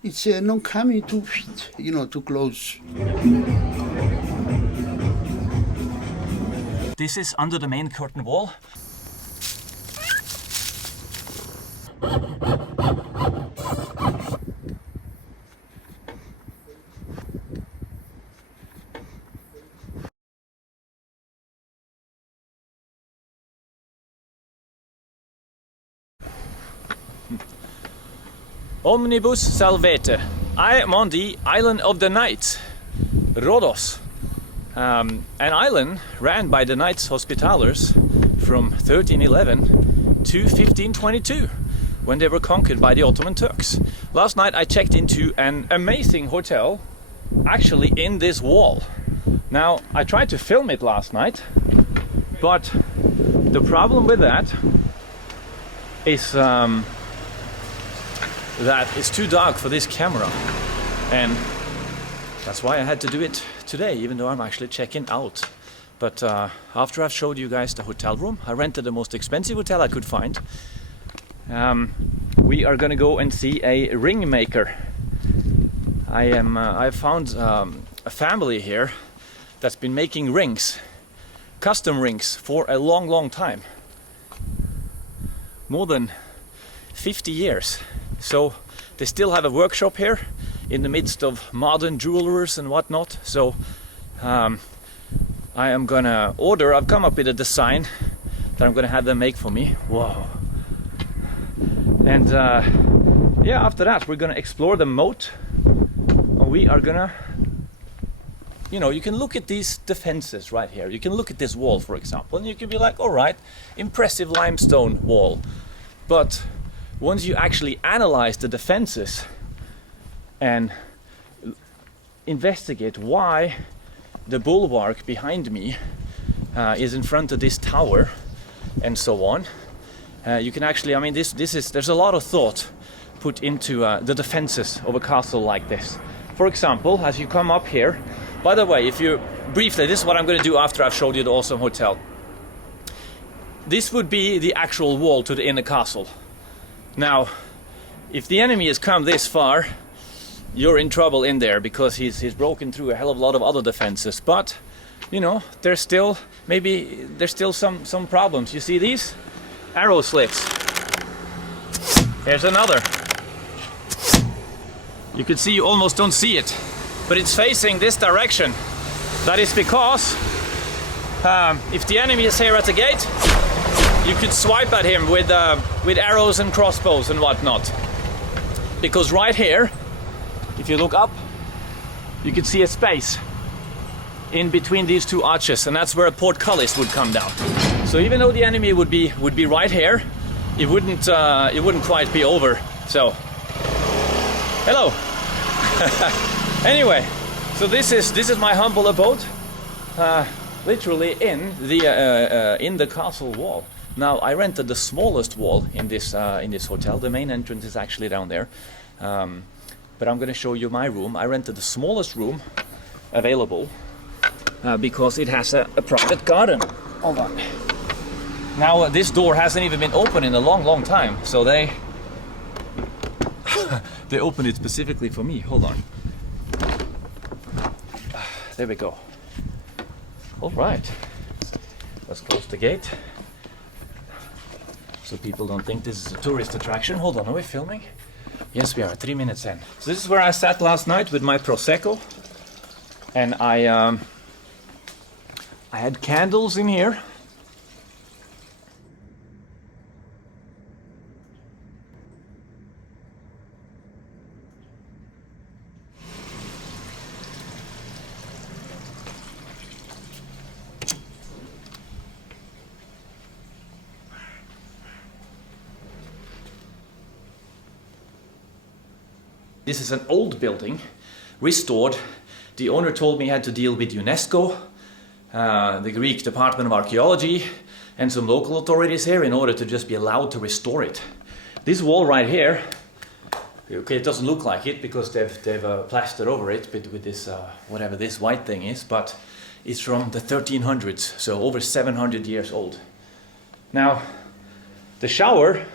It's not coming too fit, too close. This is under the main curtain wall. Omnibus salvete. I am on the island of the knights, Rhodos. An island ran by the Knights Hospitallers from 1311 to 1522, when they were conquered by the Ottoman Turks. Last night I checked into an amazing hotel, actually in this wall. Now, I tried to film it last night, but the problem with that is that it's too dark for this camera, and that's why I had to do it today, even though I'm actually checking out. But after I've showed you guys the hotel room, I rented the most expensive hotel I could find. We are gonna go and see a ring maker. I found a family here that's been making rings, custom rings, for a long time. More than 50 years. So they still have a workshop here in the midst of modern jewelers and whatnot. So I am gonna order, I've come up with a design that I'm gonna have them make for me. Whoa. And yeah, after that we're gonna explore the moat. We are gonna, you can look at these defenses right here. You can look at this wall, for example, and you can be like, all right, impressive limestone wall. But once you actually analyze the defenses and investigate why the bulwark behind me is in front of this tower and so on, you can actually, there's a lot of thought put into the defenses of a castle like this. For example, as you come up here, by the way, if you briefly, this is what I'm going to do after I've showed you the awesome hotel. This would be the actual wall to the inner castle. Now, if the enemy has come this far, you're in trouble in there, because he's broken through a hell of a lot of other defenses. But, there's still some problems. You see these? Arrow slits. Here's another. You can see, you almost don't see it, but it's facing this direction. That is because if the enemy is here at the gate, you could swipe at him with arrows and crossbows and whatnot. Because right here, if you look up, you can see a space in between these two arches, and that's where a portcullis would come down. So even though the enemy would be right here, it wouldn't quite be over. So, hello. Anyway, so this is my humble abode, literally in the castle wall. Now, I rented the smallest wall in this hotel. The main entrance is actually down there. But I'm going to show you my room. I rented the smallest room available because it has a private garden. Hold on. Now, this door hasn't even been open in a long time. So they opened it specifically for me. Hold on. There we go. All right. Let's close the gate, so people don't think this is a tourist attraction. Hold on, are we filming? Yes, we are, 3 minutes in. So this is where I sat last night with my Prosecco. And I had candles in here. This is an old building, restored. The owner told me he had to deal with UNESCO, the Greek Department of Archaeology, and some local authorities here in order to just be allowed to restore it. This wall right here, okay, it doesn't look like it because they've plastered over it with this, whatever this white thing is, but it's from the 1300s, so over 700 years old. Now, the shower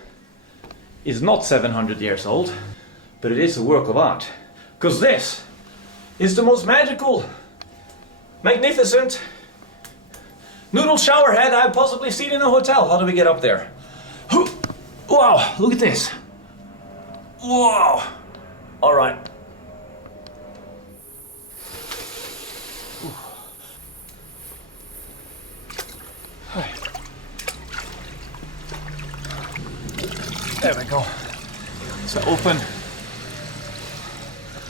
is not 700 years old, but it is a work of art. Because this is the most magical, magnificent noodle shower head I've possibly seen in a hotel. How do we get up there? Wow, look at this. Wow. All right. There we go. So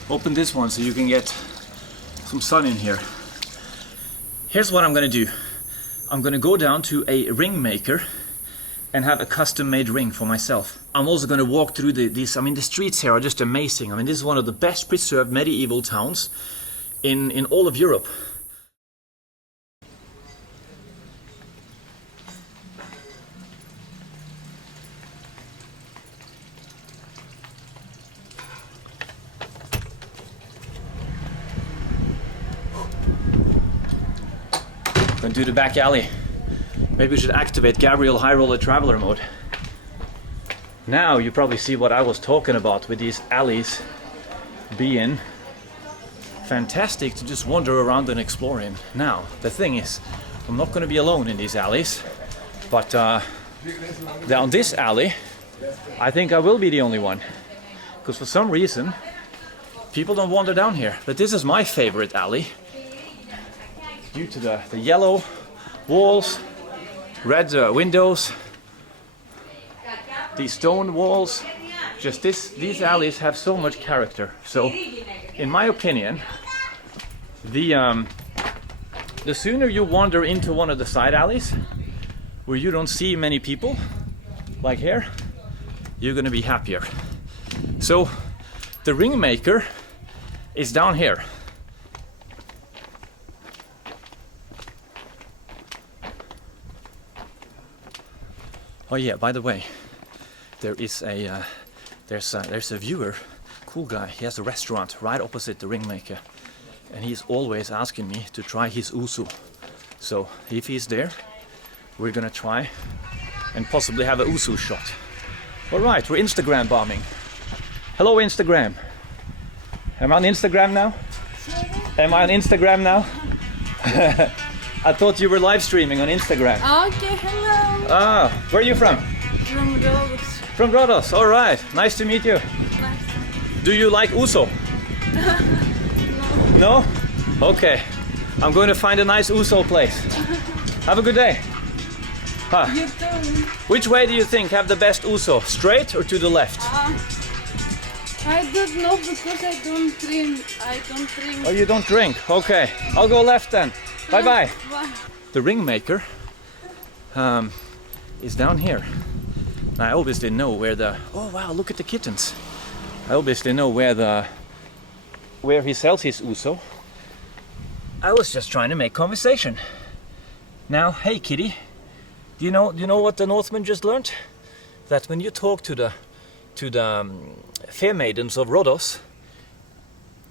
open this one so you can get some sun in here. Here's what I'm gonna do. I'm gonna go down to a ring maker and have a custom made ring for myself. I'm also gonna walk through these, I mean, the streets here are just amazing. I mean, this is one of the best preserved medieval towns in all of Europe. Gonna do the back alley. Maybe we should activate Gabriel High Roller Traveler mode. Now you probably see what I was talking about with these alleys being fantastic to just wander around and explore in. Now, the thing is, I'm not gonna be alone in these alleys, but down this alley, I think I will be the only one. Because for some reason, people don't wander down here. But this is my favorite alley. Due to the yellow walls, red windows, these stone walls, just these alleys have so much character. So, in my opinion, the sooner you wander into one of the side alleys, where you don't see many people, like here, you're gonna be happier. So, the ring maker is down here. Oh yeah, by the way, there is there's a viewer, cool guy. He has a restaurant right opposite the ring maker, and he's always asking me to try his ouzo. So if he's there, we're gonna try and possibly have a ouzo shot. All right, we're Instagram bombing. Hello Instagram. Am I on Instagram now? Am I on Instagram now? I thought you were live streaming on Instagram. Okay, hello. Ah, where are you from? From Rhodos. From Rhodos, all right. Nice to meet you. Nice. Do you like ouzo? No? Okay. I'm going to find a nice ouzo place. Have a good day. Huh. You too. Which way do you think have the best ouzo? Straight or to the left? I don't know because I don't drink. Oh, you don't drink? Okay. I'll go left then. Bye-bye. Bye. The ring maker is down here. I obviously know where the... Oh wow, look at the kittens. I obviously know where he sells his ouzo. I was just trying to make conversation. Now, hey kitty, do you know what the Northmen just learned? That when you talk to the fair maidens of Rhodos,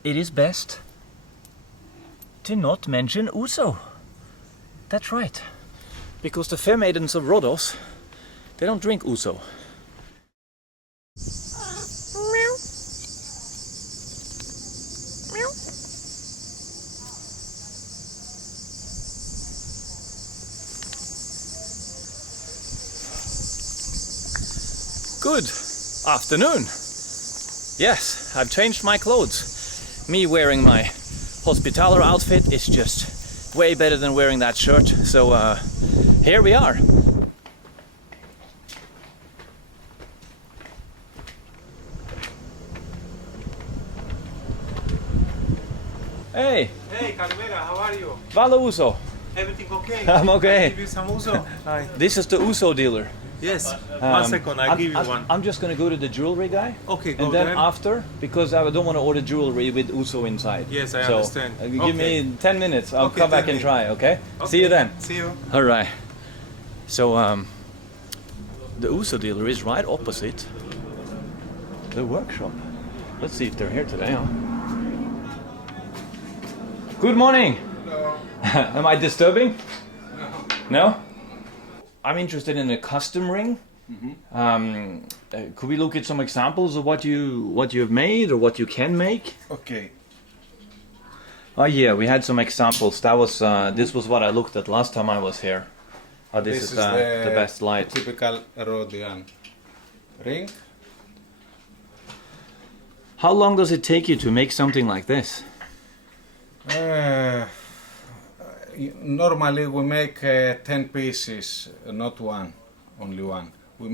it is best to not mention ouzo. That's right. Because the fair maidens of Rhodos, they don't drink ouzo. Meow. Meow. Good afternoon. Yes, I've changed my clothes. Me wearing my hospitaler outfit is just way better than wearing that shirt. So here we are. Hey. Hey, Calimera, how are you? Valo ouzo. Everything okay? I'm okay. I give you some ouzo. Hi. This is the ouzo dealer. Yes. 1 second, I'll give you one. I'm just gonna go to the jewelry guy. Okay, go And then there. after, because I don't want to order jewelry with ouzo inside. Yes, I So, understand. Give me 10 minutes. I'll Okay, come back 10 and try. Okay? Okay. See you then. See you. All right. So the ouzo dealer is right opposite the workshop. Let's see if they're here today. Huh? Good morning. Hello. Am I disturbing? No. No? I'm interested in a custom ring Could we look at some examples of what you have made or what you can make? Okay. Oh yeah, we had some examples. That was this was what I looked at last time I was here. Oh, this is the best light. Typical Rhodian ring. How long does it take you to make something like this? Normally we make 10 pieces, not one, only one. We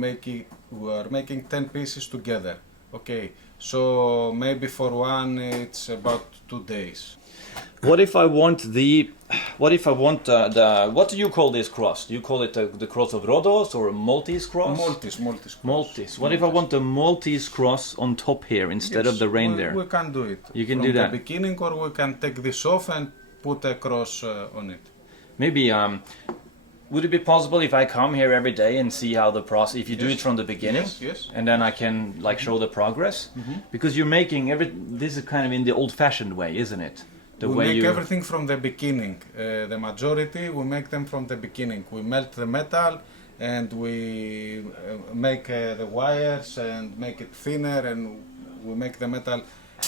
are making 10 pieces together. Okay, so maybe for one it's about 2 days. What if I want what do you call this cross? Do you call it the cross of Rhodos or a Maltese cross? Maltese. Maltese. What if I want the Maltese cross on top here instead of the reindeer? We can do it. You can from do that. the beginning, or we can take this off and put a cross on it. Maybe would it be possible if I come here every day and see how the process, if you do it from the beginning? Yes. And then I can like show the progress? Because you're making this is kind of in the old-fashioned way, isn't it? We make everything from the beginning. The majority, we make them from the beginning. We melt the metal and we make the wires and make it thinner, and we make the metal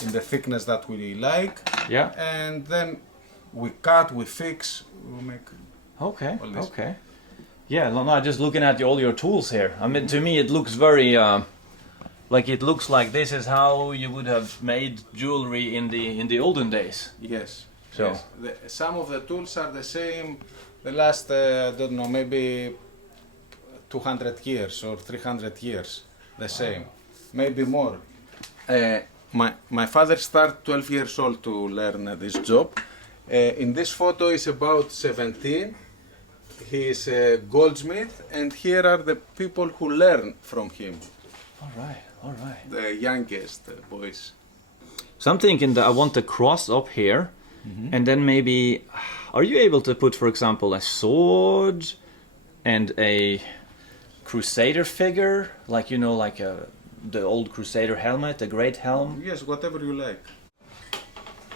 in the thickness that we like. Yeah. And then we cut, we fix, we make Okay, all this. okay. Yeah, no, just looking at all your tools here. I mean, to me it looks very, like it looks like this is how you would have made jewelry in the olden days. Yes. So Yes. Some of the tools are the same. The last, I don't know, maybe 200 years or 300 years, the same, maybe more. My father started 12 years old to learn this job. In this photo is about 17. He is a goldsmith, and here are the people who learn from him. all right. The youngest boys. So I'm thinking that I want the cross up here, and then maybe, are you able to put, for example, a sword and a Crusader figure, like the old Crusader helmet, the great helm? Yes, whatever you like.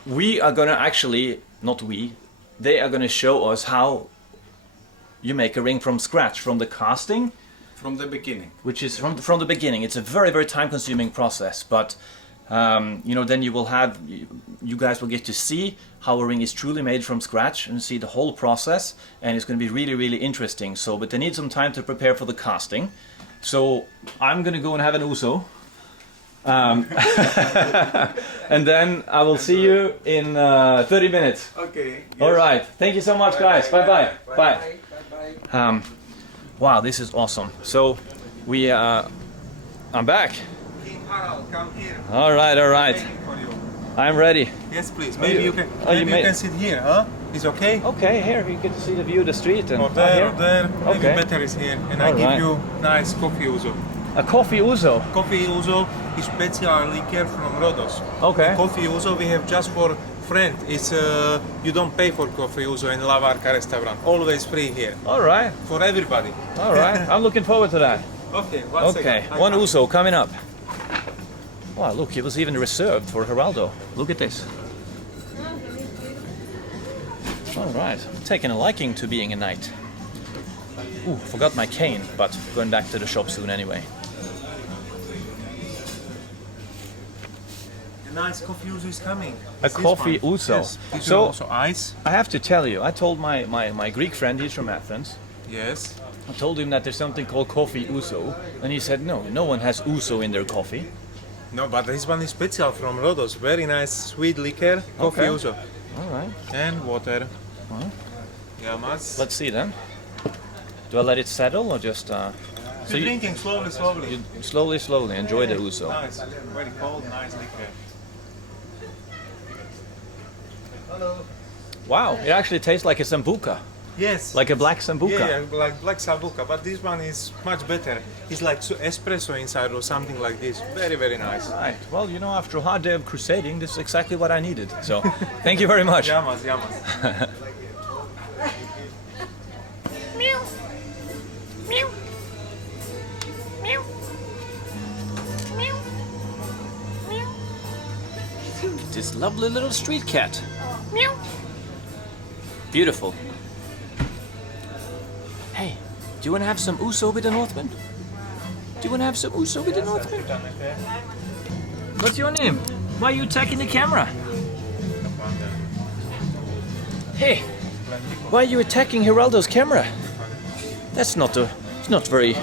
We are gonna actually, not we, they are gonna show us how you make a ring from scratch, from the casting, From the beginning. which is from the beginning. It's a very, very time-consuming process, but then you guys will get to see how a ring is truly made from scratch and see the whole process, and it's going to be really, really interesting. So, but they need some time to prepare for the casting. So I'm going to go and have an Ouzo. And then I will see you in 30 minutes. Okay. All right. Thank you so much, guys. Bye-bye. Bye. Wow, this is awesome. So I'm back. King Harald, come here. All right. Waiting for you. I'm ready. Yes, please. Maybe you can. Oh, you Maybe made you can it. sit here, huh? Is okay? Okay, here you get to see the view of the street and Or there, here. or there. Maybe Okay. better is here. And I All give right. you nice coffee ouzo. A Coffee Ouzo. Coffee ouzo is special liquor from Rhodos. Okay. Coffee ouzo we have just for friend. It's you don't pay for coffee ouzo in La Barca restaurant. Always free here All right. for everybody. All right. I'm looking forward to that. Okay. One second. Okay. I One come. Ouzo coming up. Wow, look, it was even reserved for Geraldo. Look at this. All right. I'm taking a liking to being a knight. Ooh, forgot my cane, but going back to the shop soon anyway. A nice coffee ouzo is coming. A It's this coffee one. ouzo. Yes. This So- one also ice. I have to tell you, I told my Greek friend, he's from Athens, Yes. I told him that there's something called Coffee Ouzo, and he said no one has Ouzo in their coffee. No, but this one is special from Rhodos. Very nice sweet liquor, coffee Okay. ouzo. All right. And water. Yamas. Let's see then. Do I let it settle or just so You're you drinking slowly. slowly enjoy the Ouzo? Nice. Very cold, nice liquor. Wow, it actually tastes like a sambuca, Yes. like a black sambuca. Yeah, like black sambuca, but this one is much better. It's like espresso inside or something like this. Very, very nice. Right. Well, after a hard day of crusading, this is exactly what I needed. So, thank you very much. Yamas. This lovely little street cat. Beautiful. Hey, do you want to have some Ouzo with the Northman? you want to have some ouzo with the Northman? What's your name? Why are you attacking the camera? Hey, why are you attacking Geraldo's camera? That's not it's not very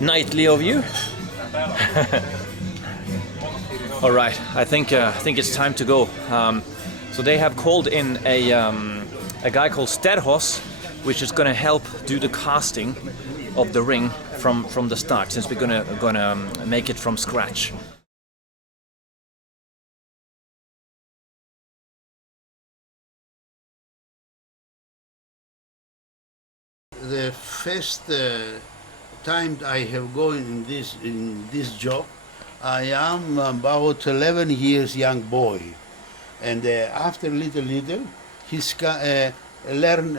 knightly of you. All right, I think it's time to go. So they have called in a guy called Sterhos, which is going to help do the casting of the ring from the start, since we're gonna make it from scratch. The first time I have gone in this job, I am about 11 years young boy, and after little, he's learn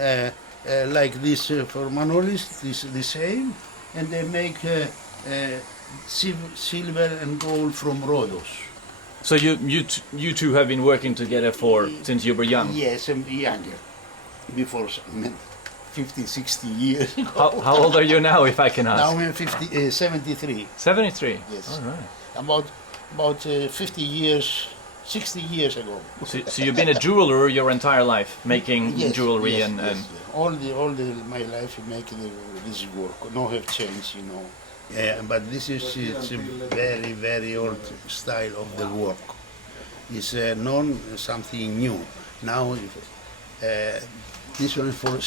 like this for Manolis, the same, and they make silver and gold from Rhodos. So you two have been working together since you were young. Yes, I'm younger, before 50, 60 years ago. How old are you now, if I can ask? Now I'm 73. 73. Yes. All right. About 50 years, 60 years ago. So you've been a jeweler your entire life, making Yes, jewelry yes, and yes. All my life making this work. No have changed, you know. But this is it's a very, very old style of the work. It's known something new. Now, this one for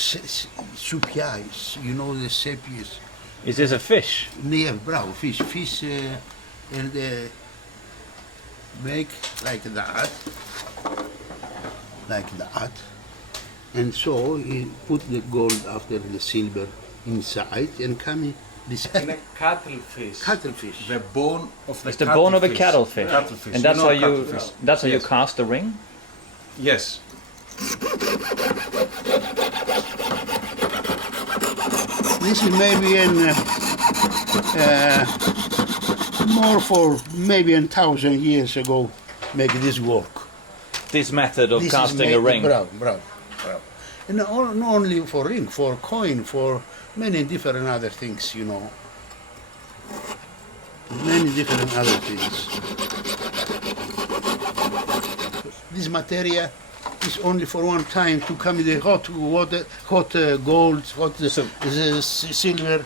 supiais, you know the sepias. Is this a fish? Yeah, bravo, fish, and make like that, and so he put the gold after the silver inside and come this In a cuttlefish. cuttlefish. The bone of the It's the bone of a cuttlefish. cuttlefish. And that's how you Yes. cast the ring? Yes. This is maybe more for maybe 1,000 years ago make this work. This method of This is casting made- a ring. Bravo. And not only for ring, for coin, for many different other things, you know. Many different other things. This material is only for one time to come in the hot water, hot gold, hot silver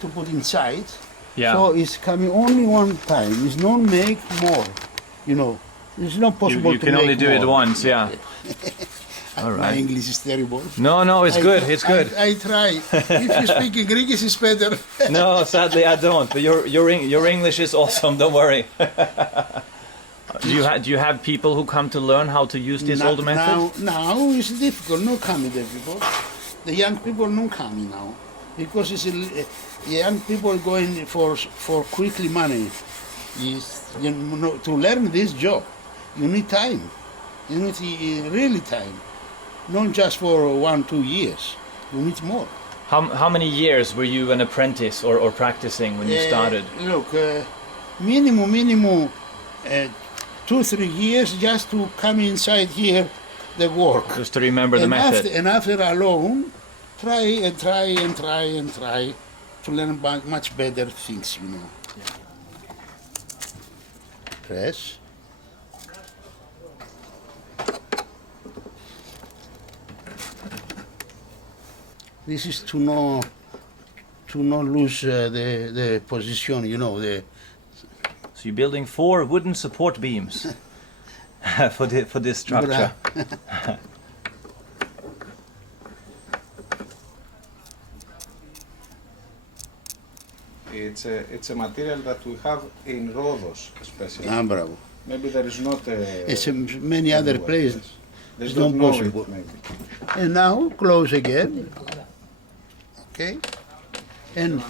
to put inside. Yeah. So it's coming only one time. It's not make more, you know. It's not possible You to can make only do it more. once, yeah. All My right. English is terrible. No, it's good. It's good. I try. If you speak in Greek, it's better. No, sadly I don't. But your English is awesome. Don't worry. Do you have people who come to learn how to use this old method? Now it's difficult. No coming the people. The young people not coming now because it's young people going for quickly money. You know, to learn this job, you need time. You need really time, not just for 1-2 years. You need more. How many years were you an apprentice or practicing when you started? Look, minimum 2-3 years just to come inside here, the work. Just to remember the method. After alone, try to learn much better things, you know. Press. This is to not lose the position, you know. So you're building 4 wooden support beams for this structure. It's a material that we have in Rhodos, especially. Bravo. Maybe there is not a... It's many other places. There's It's not not know possible. it, maybe. And now close again. Okay. And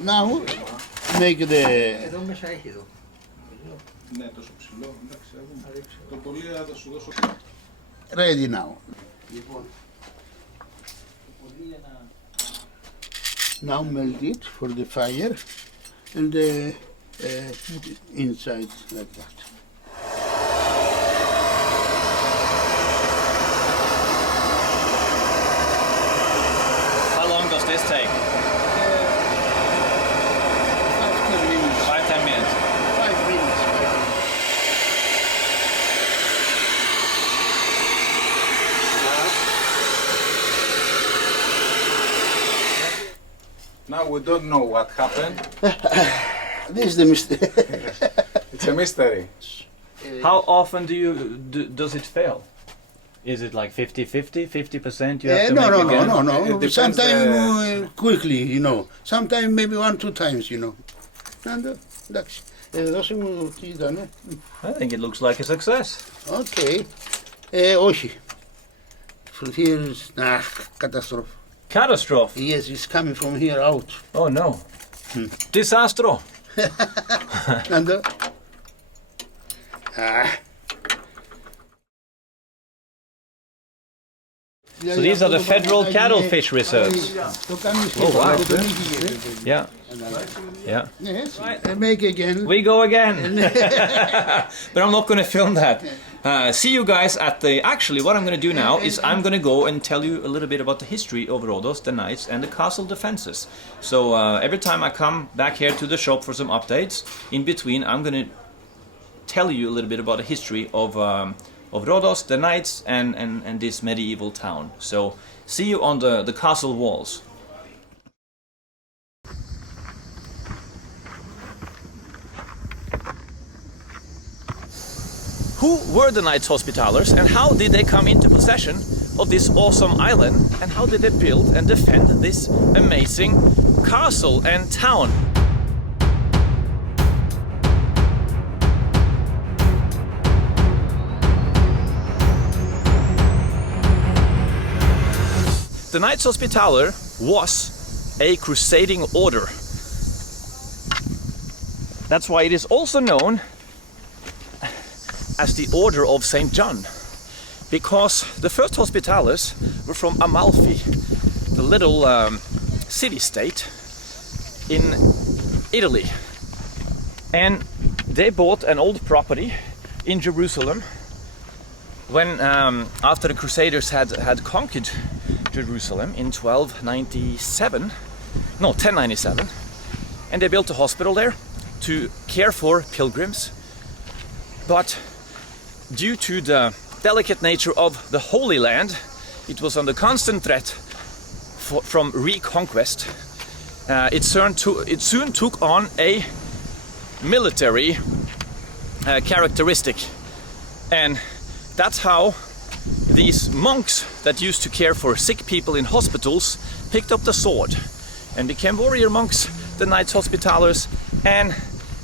now make the Ναι, τόσο ψηλό. Εντάξει, το πολύ θα σου δώσω. ready now. Now melt it for the fire and put it inside like that. How long does this take? 5-10 minutes. Now we don't know what happened. This is the mistake. It's a mystery. How often does it fail? Is it like 50-50, 50% you have to make again? No. It depends, Sometimes quickly, you know. Sometimes maybe 1-2 times, you know. And that's δώσουμε τι ήταν. I think it looks like a success. Okay. Όχι. Here is catastrophe. Catastrophe. Yes, it's coming from here out. Oh no. Disastro. And So these are the federal cuttlefish reserves. Oh wow. Yeah. Yeah. Yes. Make again. We go again. But I'm not going to film that. See you guys at the... Actually, what I'm going to do now is I'm going to go and tell you a little bit about the history of Rhodos, the knights, and the castle defenses. So every time I come back here to the shop for some updates, in between I'm going to tell you a little bit about the history of Rhodos, the knights, and this medieval town. So see you on the castle walls. Who were the Knights Hospitallers and how did they come into possession of this awesome island, and how did they build and defend this amazing castle and town? The Knights Hospitaller was a crusading order. That's why it is also known as the Order of St. John, because the first Hospitallers were from Amalfi, the little city-state in Italy, and they bought an old property in Jerusalem when after the Crusaders had conquered Jerusalem in 1097, and they built a hospital there to care for pilgrims. But due to the delicate nature of the Holy Land, it was under constant threat from reconquest. It soon took on a military characteristic, and that's how these monks that used to care for sick people in hospitals picked up the sword and became warrior monks, the Knights Hospitallers, and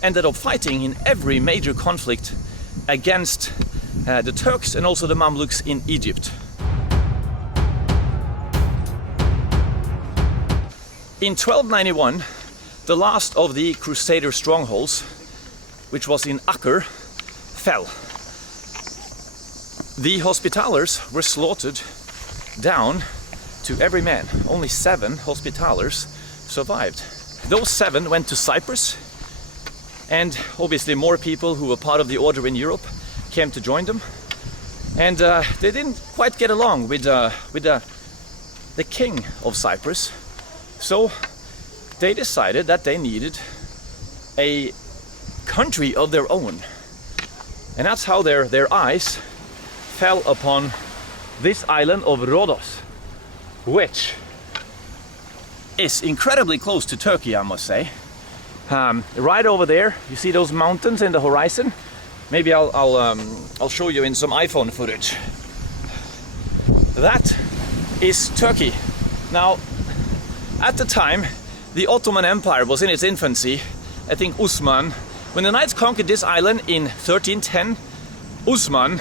ended up fighting in every major conflict against the Turks and also the Mamluks in Egypt. In 1291, the last of the Crusader strongholds, which was in Acre, fell. The Hospitallers were slaughtered down to every man. Only 7 Hospitallers survived. Those 7 went to Cyprus, and obviously more people who were part of the order in Europe came to join them. And they didn't quite get along with the king of Cyprus. So they decided that they needed a country of their own. And that's how their eyes fell upon this island of Rhodos, which is incredibly close to Turkey, I must say. Right over there, you see those mountains in the horizon? Maybe I'll show you in some iPhone footage. That is Turkey. Now, at the time, the Ottoman Empire was in its infancy. I think Usman, when the Knights conquered this island in 1310, Usman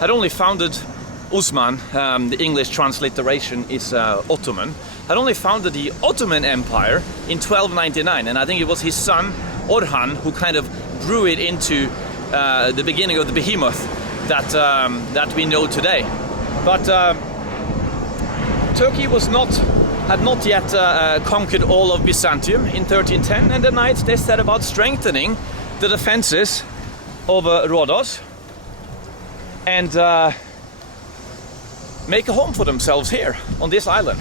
had only founded the English transliteration is Ottoman, had only founded the Ottoman Empire in 1299, and I think it was his son Orhan who kind of grew it into the beginning of the behemoth that we know today. But Turkey had not yet conquered all of Byzantium in 1310, and the Knights, they set about strengthening the defenses of Rhodos and make a home for themselves here on this island.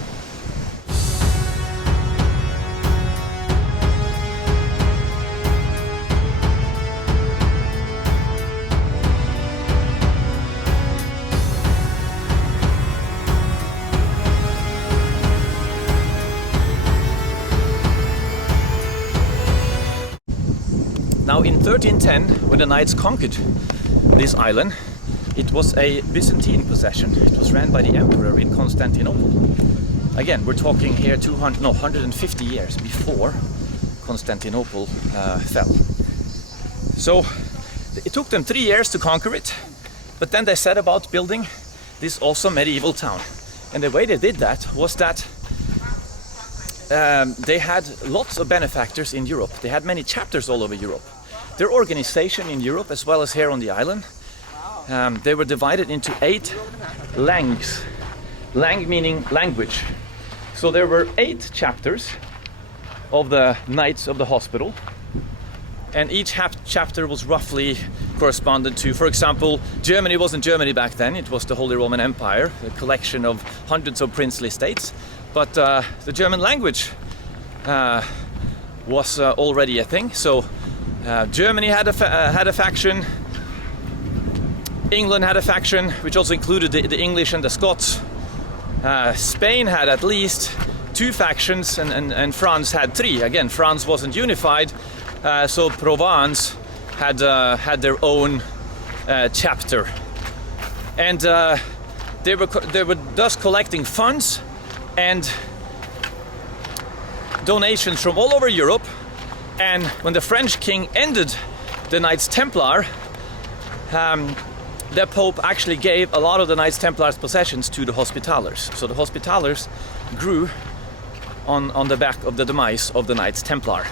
Now in 1310, when the knights conquered this island, it was a Byzantine possession. It was ran by the emperor in Constantinople. Again, we're talking here 150 years before Constantinople fell. So it took them 3 years to conquer it, but then they set about building this awesome medieval town. And the way they did that was that they had lots of benefactors in Europe. They had many chapters all over Europe. Their organization in Europe, as well as here on the island, they were divided into 8 langues. Lang meaning language. So there were 8 chapters of the Knights of the Hospital, and each chapter was roughly corresponded to, for example, Germany wasn't Germany back then, it was the Holy Roman Empire, a collection of hundreds of princely states, but the German language was already a thing. So Germany had a faction, England had a faction, which also included the English and the Scots. Spain had at least 2 factions, and France had 3. Again, France wasn't unified, so Provence had their own chapter, and they were thus collecting funds and donations from all over Europe. And when the French king ended the Knights Templar, the Pope actually gave a lot of the Knights Templars' possessions to the Hospitallers. So the Hospitallers grew on the back of the demise of the Knights Templar.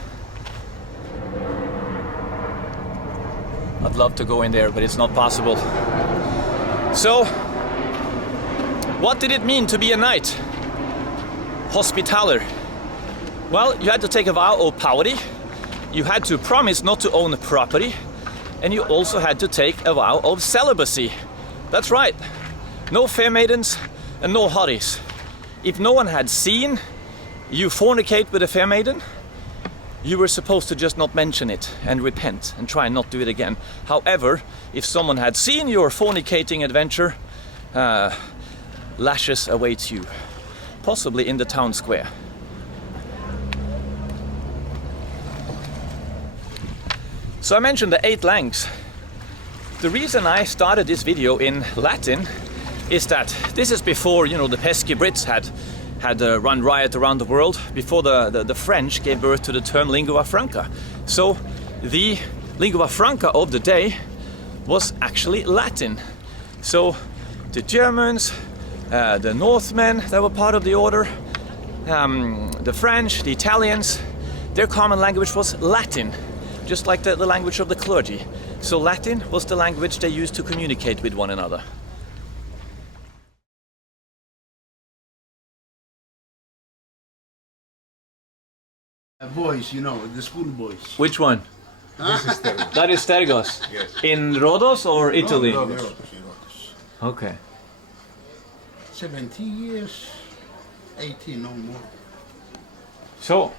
I'd love to go in there, but it's not possible. So, what did it mean to be a knight? Hospitaller. Well, you had to take a vow of poverty, you had to promise not to own property, and you also had to take a vow of celibacy. That's right, no fair maidens and no hotties. If no one had seen you fornicate with a fair maiden, you were supposed to just not mention it and repent and try and not do it again. However, if someone had seen your fornicating adventure, lashes await you, possibly in the town square. So I mentioned the 8 langues. The reason I started this video in Latin is that this is before, the pesky Brits had run riot around the world, before the French gave birth to the term lingua franca. So the lingua franca of the day was actually Latin. So the Germans, the Northmen that were part of the order, the French, the Italians, their common language was Latin, just like the language of the clergy. So Latin was the language they used to communicate with one another. Boys, the school boys. Which one? That is Stergos. Yes. In Rhodos or Italy? Rhodos. Okay. 17 years, 18 no more. So,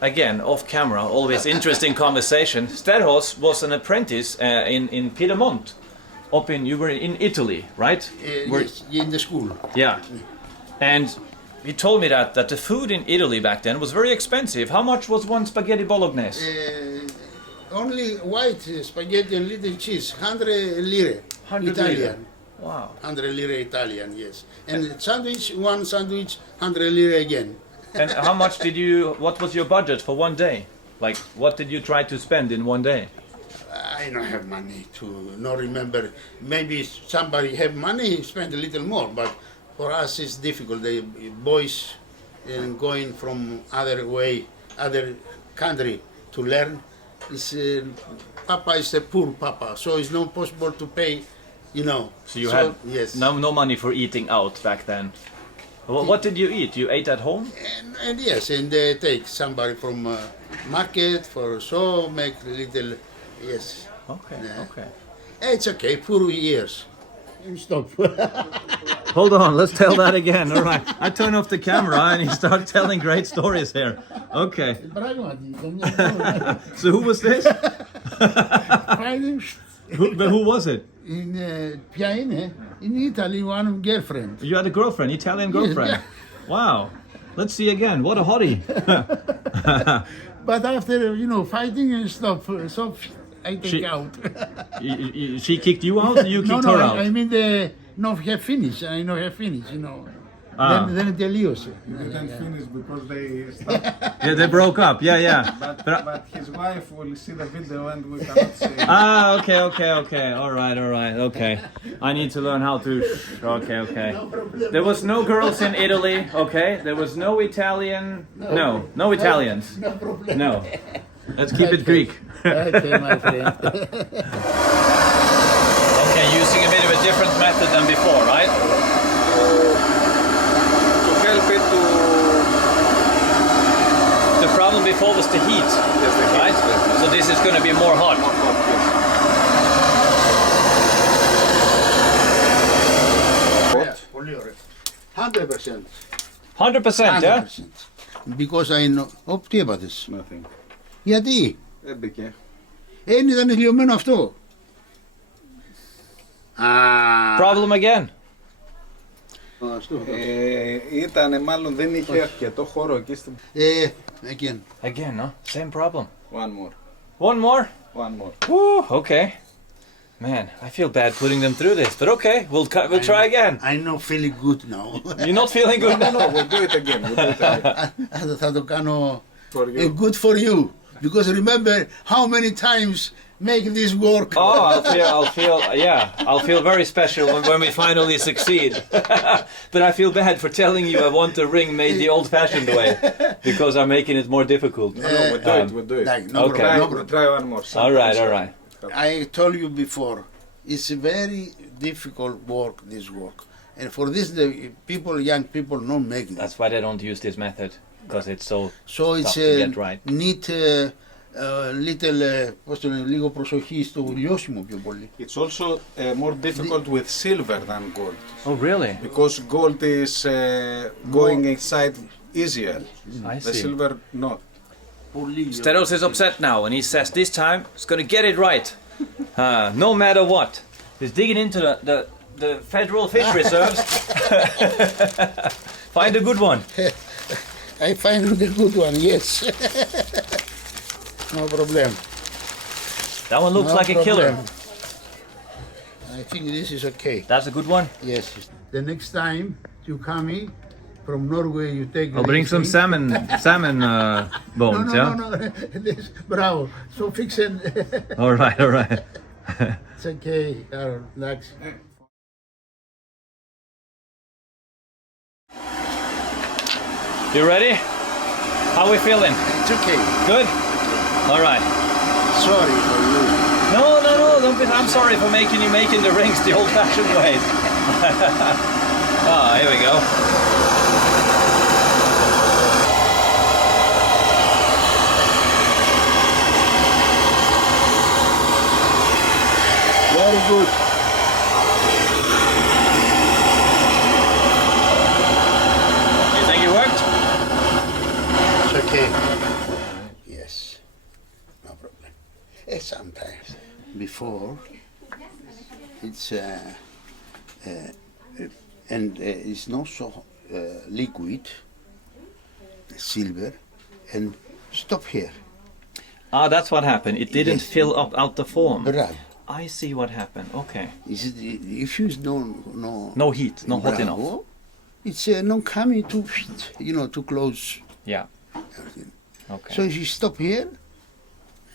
again, off camera, always interesting conversation. Stergos was an apprentice in Piedmont. You were in Italy, right? Yes, in the school. Yeah. And he told me that the food in Italy back then was very expensive. How much was one spaghetti bolognese? Only white spaghetti and little cheese, 100 lire. 100 Italian. lire. Wow. 100 lire Italian, yes. And one sandwich, 100 lire again. And how much what was your budget for one day? Like, what did you try to spend in one day? I don't have money to not remember. Maybe somebody have money, spend a little more, but for us it's difficult. The boys going from other country to learn. Papa is a poor papa, so it's not possible to pay, So you had yes. no money for eating out back then. What did you eat? You ate at home? And yes, and they take somebody from market make a little, yes. Okay, okay. It's okay, 4 years. Stop. Hold on, let's tell that again. All right, I turn off the camera and you start telling great stories here. Okay. So who was this? Who was it? In Piaine, in Italy, one girlfriend. You had a girlfriend, Italian girlfriend. Yeah. Wow. Let's see again. What a hottie. But after, fighting and stuff, so I take She- out. She kicked you out, or you kicked no, her out? I mean have finished. I know have finished, Ah. Then delíos. Didn't finish because they stopped. Yeah, they broke up. Yeah. But his wife will see the video and we cannot say. Ah, okay. All right. Okay. I need to learn how to. Okay. There was no girls in Italy. Okay. There was no Italian. No Italians. No problem. No. Let's keep it Greek. Okay, my friend. Okay, using a bit of a different method than before, right? To help it to The problem before was the heat, right? So this is going to be more hot. Yeah, 100%. 100%, yeah? 100%. Because I know. Τι έπαθες? Nothing. Γιατί? Έμπηκε. Ήταν λιωμένο αυτό. Problem again. Ήταν μάλλον δεν είχε αρκετό χώρο εκεί στην... Again. Again, no? Same problem. One more. One more? One more. Woo, okay. Man, I feel bad putting them through this, but okay, we'll try again. I'm not feeling good now. You're not feeling good now? No, we'll do it again. Θα το κάνω For you. good for you. Because remember how many times make this work. Oh, I'll feel very special when we finally succeed. But I feel bad for telling you I want a ring made the old-fashioned way, because I'm making it more difficult. No, we'll do it. Like, no Okay. problem, no We'll problem. try one more. All right. I told you before, it's a very difficult work, this work. And for this, the young people not make this. That's why they don't use this method, because it's so So it's tough to get right. need little, πώς το λένε, λίγο προσοχή στο λιώσιμο πιο πολύ. It's also more difficult with silver than gold. Oh, really? Because gold is going inside easier. I The see. silver not. Πολύ Steros is upset now, and he says this time he's going to get it right, no matter what. He's digging into the federal fish reserves. Find a good one. I find the good one, yes. No problem. That one looks No like a killer. problem. I think this is okay. That's a good one. Yes. The next time you come in from Norway, you take. I'll bring some salmon bones, No. yeah? This, bravo. So fix it. All right. It's okay, Carol. Relax. You ready? How we feeling? It's okay. Good? All right. Sorry for you. No, don't be, I'm sorry for making you making the rings the old-fashioned way. Here we go. Very good. You think it worked? It's okay. Yes. No problem. Sometimes before it's it's not so liquid silver and stop here. That's what happened. It didn't Yes. fill up out the form. Bravo. I see what happened. Okay. If you No heat, not hot enough. bravo, it's not coming too too close. Yeah. Everything. Okay. So if you stop here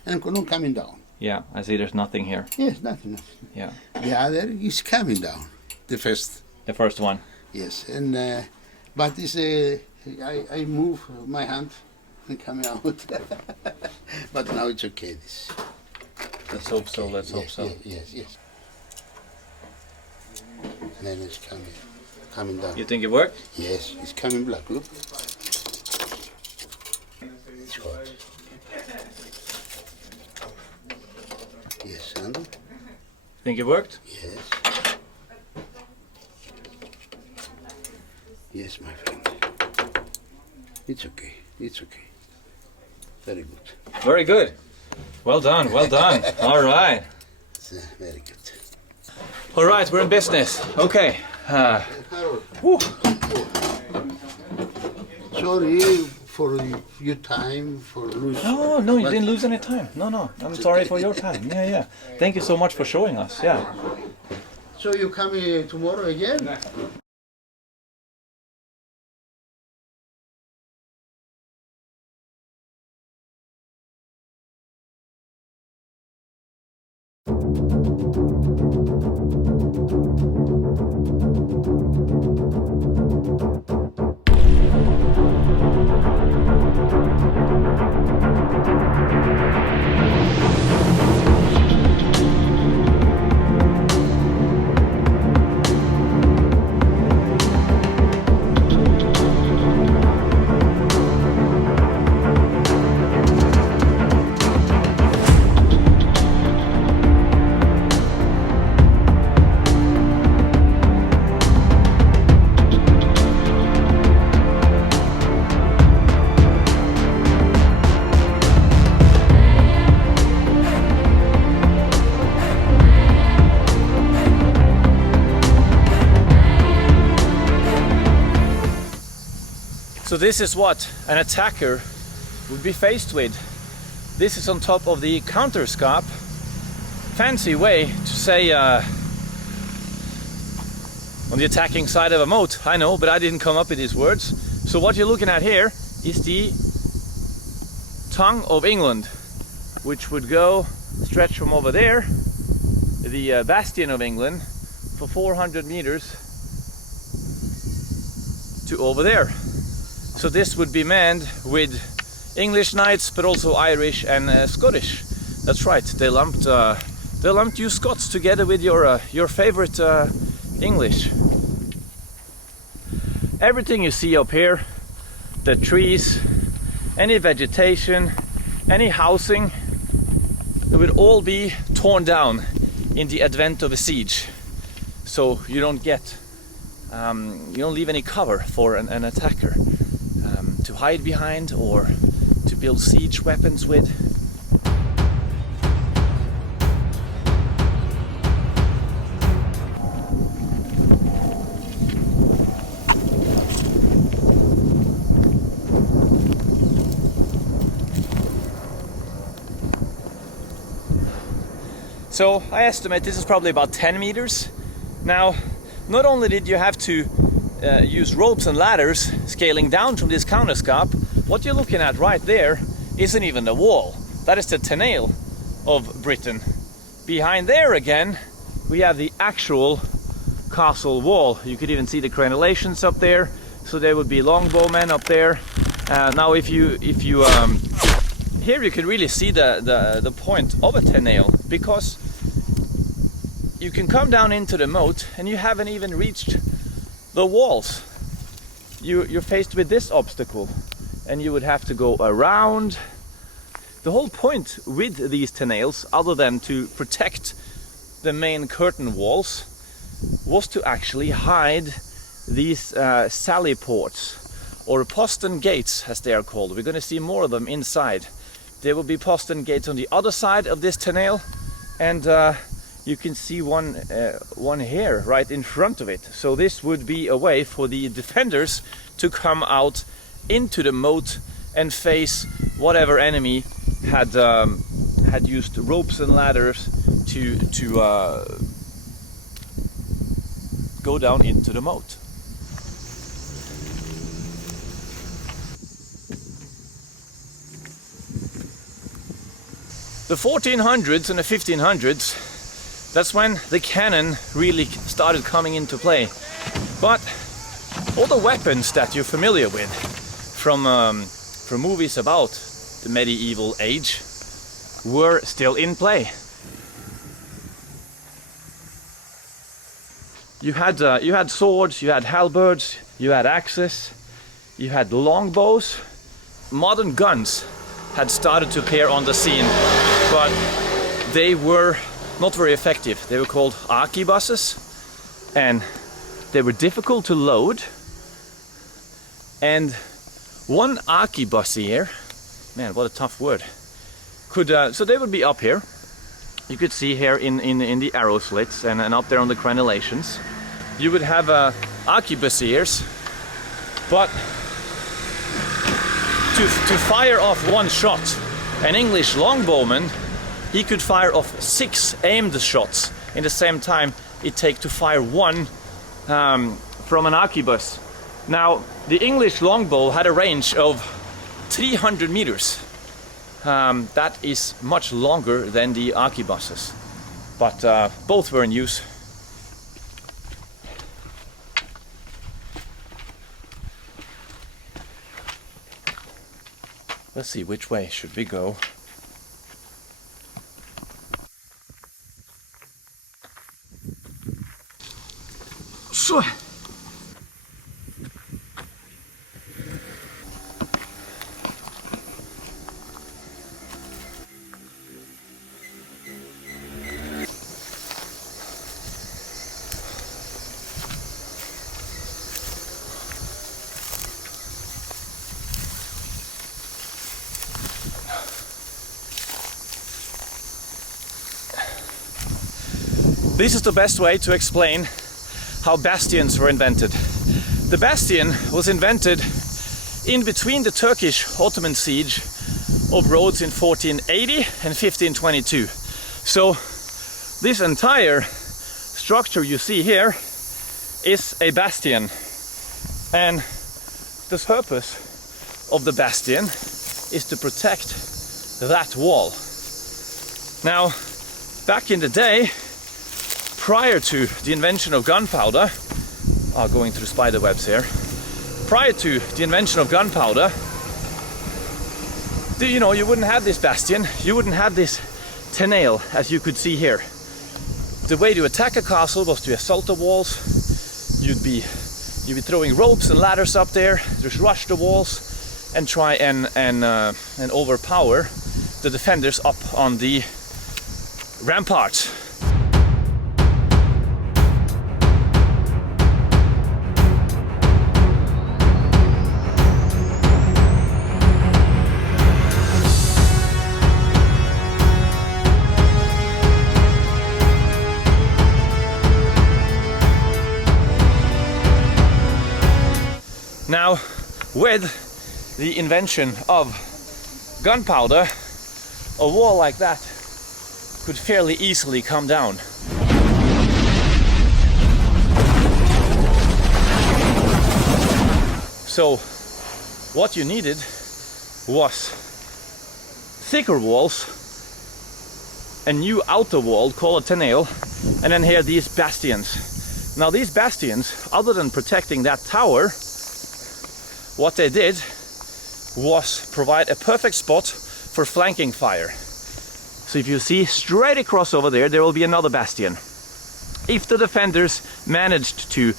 and not coming down. Yeah, I see there's nothing here. Yes, nothing. Yeah. The other is coming down. The first. The first one. Yes, and but it's I move my hand and coming out. But now it's okay. This. Let's hope so, let's hope so. Yes. And then it's coming down. You think it worked? Yes, it's coming black. Look. It's hot. Yes, and Think it worked? yes. Yes, my friend. It's okay. Very good. Very good. Well done. All right. It's very good. All right, we're in business. Okay. Sorry for your time, for lose. No, no, you But- didn't lose any time. No, no, I'm sorry for your time. Yeah, yeah. Thank you so much for showing us. Yeah. So you come here tomorrow again? So this is what an attacker would be faced with. This is on top of the counterscarp. Fancy way to say on the attacking side of a moat, I know, but I didn't come up with these words. So what you're looking at here is the tongue of England, which would go stretch from over there, the bastion of England, for 400 meters to over there. So this would be manned with English knights, but also Irish and Scottish. That's right. They lumped you Scots together with your favorite English. Everything you see up here, the trees, any vegetation, any housing, it would all be torn down in the advent of a siege. So you don't get, you don't leave any cover for an attacker to hide behind or to build siege weapons with. So I estimate this is probably about 10 meters. Now, not only did you have to use ropes and ladders scaling down from this counterscarp, what you're looking at right there isn't even the wall. That is the tenail of Britain. Behind there again, we have the actual castle wall. You could even see the crenellations up there. So there would be longbowmen up there. Now if you here you can really see the point of a tenail, because you can come down into the moat and you haven't even reached the walls. You're faced with this obstacle and you would have to go around. The whole point with these tenails, other than to protect the main curtain walls, was to actually hide these sally ports, or postern gates as they are called. We're going to see more of them inside. There will be postern gates on the other side of this tenail, and you can see one here right in front of it. So this would be a way for the defenders to come out into the moat and face whatever enemy had used ropes and ladders to go down into the moat. The 1400s and the 1500s, that's when the cannon really started coming into play. But all the weapons that you're familiar with from movies about the medieval age were still in play. You had swords, you had halberds, you had axes, you had longbows. Modern guns had started to appear on the scene, but they were not very effective. They were called arquebuses, and they were difficult to load. And one arquebusier, man, what a tough word, could so they would be up here. You could see here in the arrow slits and up there on the crenellations. You would have arquebusiers, but to fire off one shot, an English longbowman, he could fire off 6 aimed shots in the same time it takes to fire one from an arquebus. Now, the English longbow had a range of 300 meters. That is much longer than the arquebuses, but both were in use. Let's see, which way should we go? So. This is the best way to explain how bastions were invented. The bastion was invented in between the Turkish Ottoman siege of Rhodes in 1480 and 1522. So this entire structure you see here is a bastion, and the purpose of the bastion is to protect that wall. Now, back in the day, prior to the invention of gunpowder, going through spider webs here, prior to the invention of gunpowder, you wouldn't have this bastion, you wouldn't have this tenail as you could see here. The way to attack a castle was to assault the walls. You'd be throwing ropes and ladders up there, just rush the walls and try and overpower the defenders up on the ramparts. Now, with the invention of gunpowder, a wall like that could fairly easily come down. So, what you needed was thicker walls, a new outer wall called a tenail, and then here these bastions. Now, these bastions, other than protecting that tower, what they did was provide a perfect spot for flanking fire. So if you see straight across over there, there will be another bastion. If the defenders managed to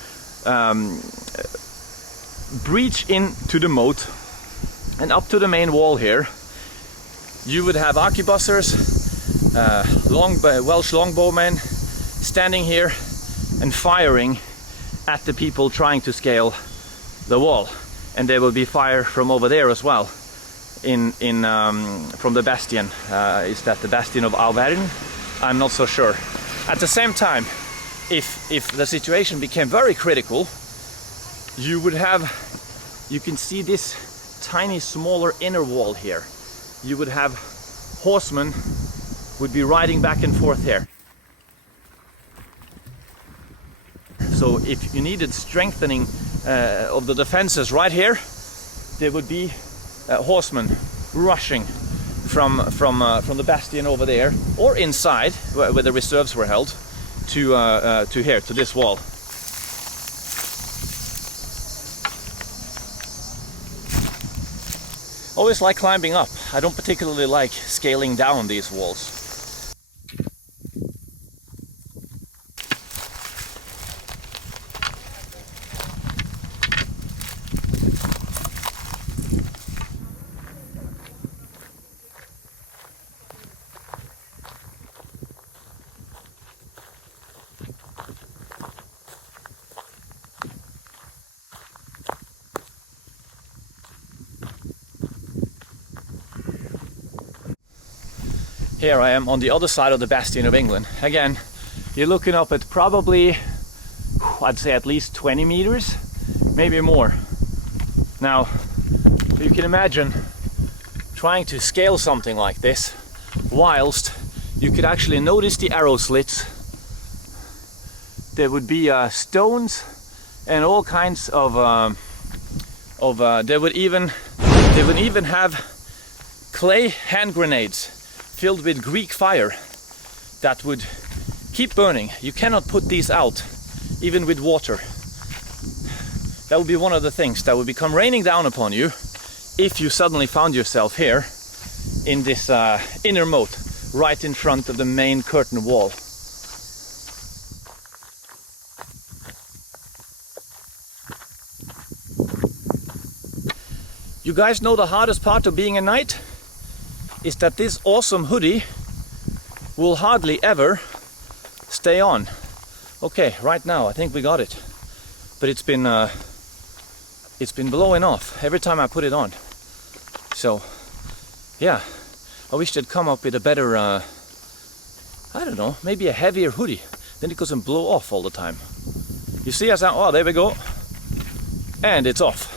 breach into the moat and up to the main wall here, you would have arquebusiers, Welsh longbowmen standing here and firing at the people trying to scale the wall. And there will be fire from over there as well, from the bastion. Is that the bastion of Auvergne? I'm not so sure. At the same time, if the situation became very critical, you can see this tiny, smaller inner wall here. You would have horsemen would be riding back and forth here. So if you needed strengthening of the defenses right here, there would be horsemen rushing from the bastion over there, or inside where the reserves were held, to here, to this wall. Always like climbing up. I don't particularly like scaling down these walls. Here I am on the other side of the bastion of England. Again, you're looking up at probably, I'd say at least 20 meters, maybe more. Now, you can imagine trying to scale something like this, whilst you could actually notice the arrow slits. There would be stones and all kinds of they would even have clay hand grenades filled with Greek fire that would keep burning. You cannot put these out even with water. That would be one of the things that would become raining down upon you if you suddenly found yourself here in this inner moat right in front of the main curtain wall. You guys know the hardest part of being a knight is that this awesome hoodie will hardly ever stay on. Okay, right now I think we got it, but it's been blowing off every time I put it on. So yeah, I wish they'd come up with a better I don't know, maybe a heavier hoodie, then it doesn't blow off all the time. You see, oh, there we go, and it's off.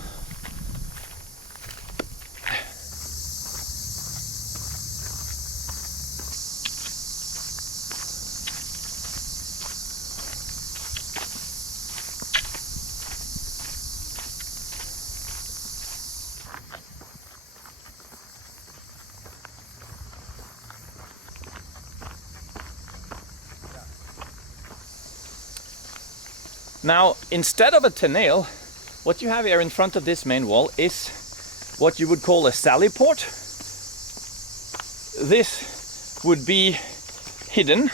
Now, instead of a tenail, what you have here in front of this main wall is what you would call a sally port. This would be hidden,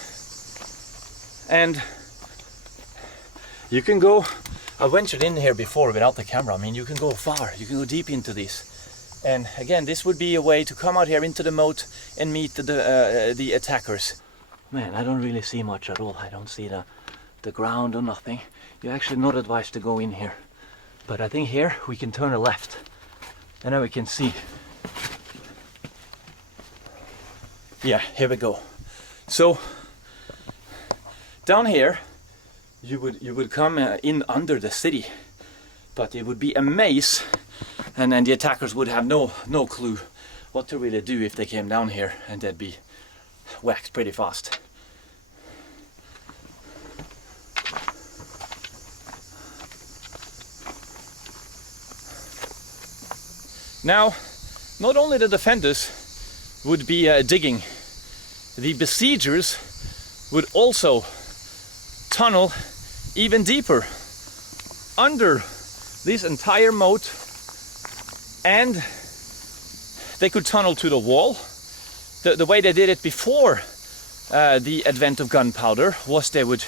and you can go, I ventured in here before without the camera. I mean, you can go far, you can go deep into this. And again, this would be a way to come out here into the moat and meet the attackers. Man, I don't really see much at all. I don't see the ground or nothing. You're actually not advised to go in here. But I think here we can turn a left. And now we can see. Yeah, here we go. So down here you would come in under the city, but it would be a maze, and then the attackers would have no clue what to really do if they came down here, and they'd be whacked pretty fast. Now, not only the defenders would be digging, the besiegers would also tunnel even deeper under this entire moat, and they could tunnel to the wall. The way they did it before the advent of gunpowder was they would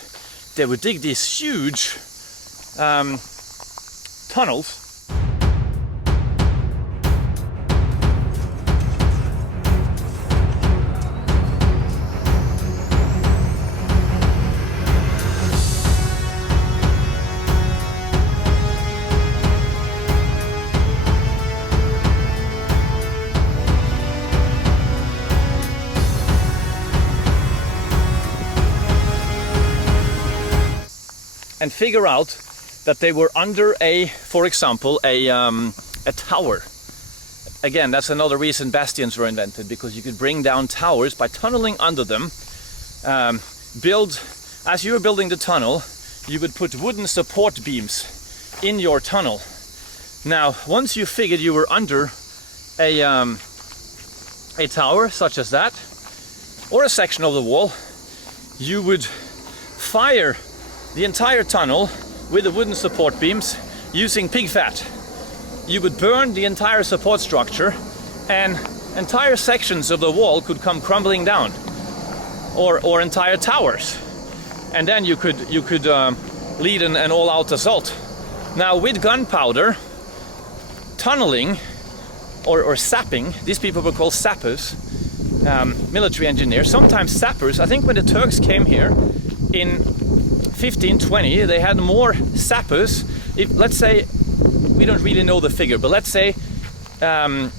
dig these huge tunnels. And figure out that they were under for example, a tower. Again, that's another reason bastions were invented, because you could bring down towers by tunneling under them. As you were building the tunnel, you would put wooden support beams in your tunnel. Now, once you figured you were under a tower such as that, or a section of the wall, you would fire the entire tunnel with the wooden support beams using pig fat. You would burn the entire support structure, and entire sections of the wall could come crumbling down, or entire towers, and then you could lead an all-out assault. Now, with gunpowder, tunneling or sapping, these people were called sappers, military engineers, sometimes sappers. I think when the Turks came here in 1520, they had more sappers. Let's say, we don't really know the figure, but let's say that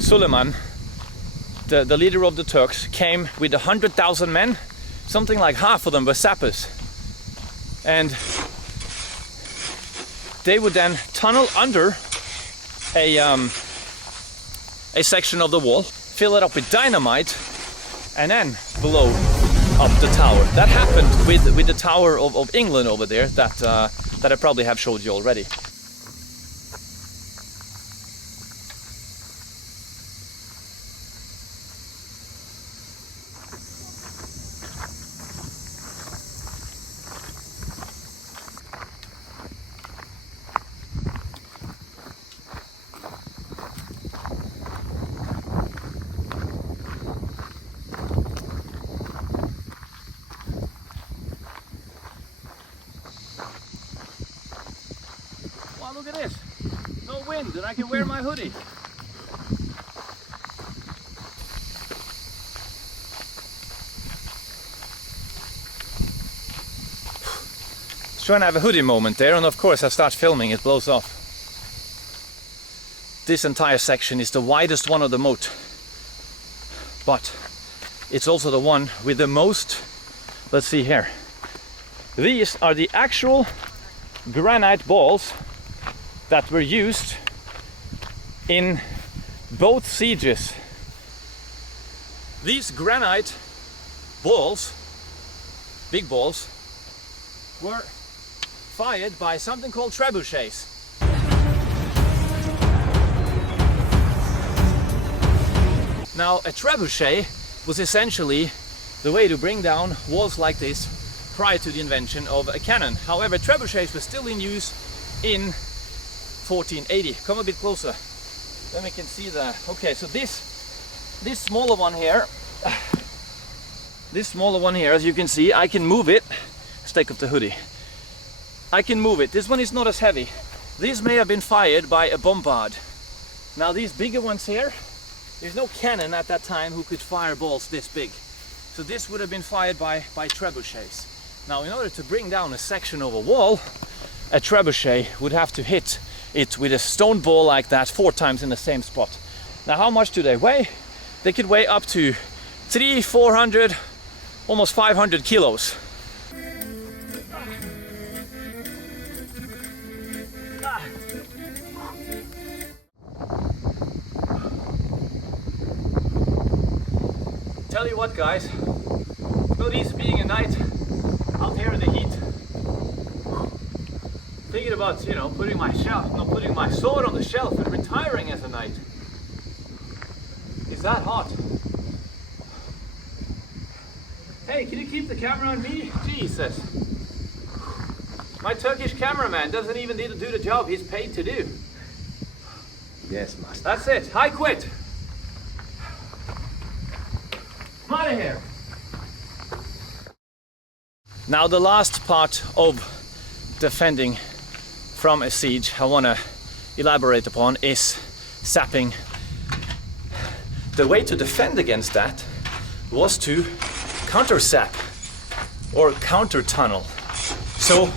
Suleiman, the leader of the Turks, came with 100,000 men. Something like half of them were sappers, and they would then tunnel under a section of the wall, fill it up with dynamite, and then blow up the tower. That happened with the Tower of England over there that I probably have showed you already. Look at this, no wind and I can wear my hoodie. Just trying to have a hoodie moment there, and of course I start filming, it blows off. This entire section is the widest one of the moat, but it's also the one with the most, let's see here. These are the actual granite balls that were used in both sieges. These granite balls, big balls, were fired by something called trebuchets. Now, a trebuchet was essentially the way to bring down walls like this prior to the invention of a cannon. However, trebuchets were still in use in 1480. Come a bit closer, then we can see that. Okay, so this smaller one here, as you can see, I can move it. Let's take off the hoodie. I can move it. This one is not as heavy. These may have been fired by a bombard. Now these bigger ones here, there's no cannon at that time who could fire balls this big. So this would have been fired by trebuchets. Now in order to bring down a section of a wall, a trebuchet would have to hit it with a stone ball like that 4 times in the same spot. Now how much do they weigh? They could weigh up to 300-400, almost 500 kilos. Tell you what guys, it's not easy being a knight out here in the heat. Thinking about, you know, putting my sword on the shelf and retiring as a knight. It's that hot. Hey, can you keep the camera on me? Jesus. My Turkish cameraman doesn't even need to do the job he's paid to do. Yes, master. That's it. I quit. I'm out of here. Now the last part of defending from a siege I want to elaborate upon is sapping. The way to defend against that was to counter sap or counter tunnel. So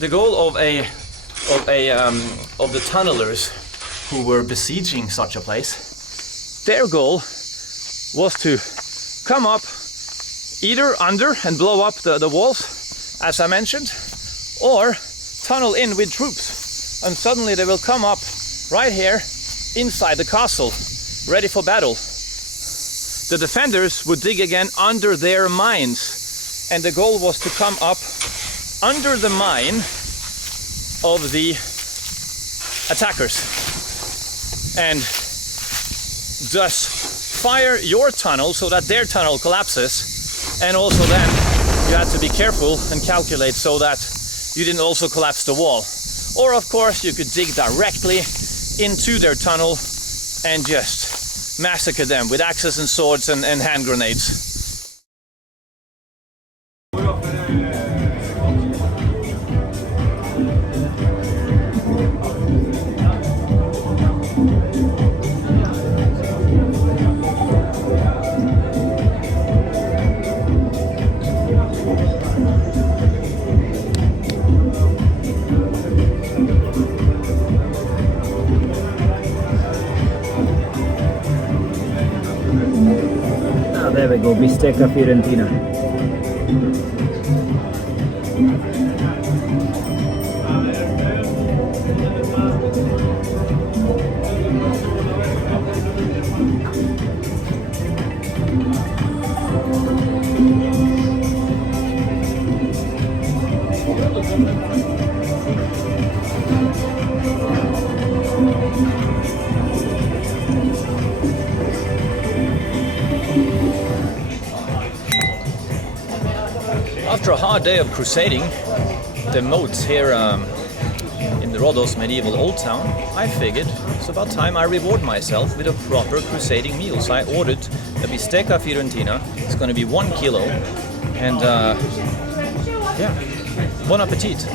the goal of the tunnelers who were besieging such a place, their goal was to come up either under and blow up the walls, as I mentioned, or tunnel in with troops, and suddenly they will come up right here inside the castle, ready for battle. The defenders would dig again under their mines, and the goal was to come up under the mine of the attackers and thus fire your tunnel so that their tunnel collapses, and also then you had to be careful and calculate so that you didn't also collapse the wall. Or of course you could dig directly into their tunnel and just massacre them with axes and swords and hand grenades. There we go, bistecca fiorentina. After a hard day of crusading the moats here in the Rhodos medieval Old Town, I figured it's about time I reward myself with a proper crusading meal. So I ordered a bistecca fiorentina. It's going to be 1 kilo, and yeah, bon appetit.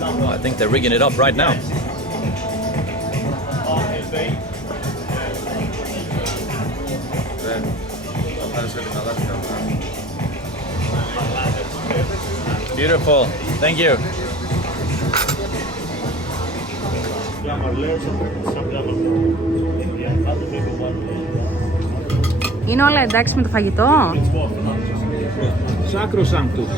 Oh, I think they're rigging it up right now. Beautiful. Thank you. Είναι όλα εντάξει με το φαγητό? Sacrosanctus.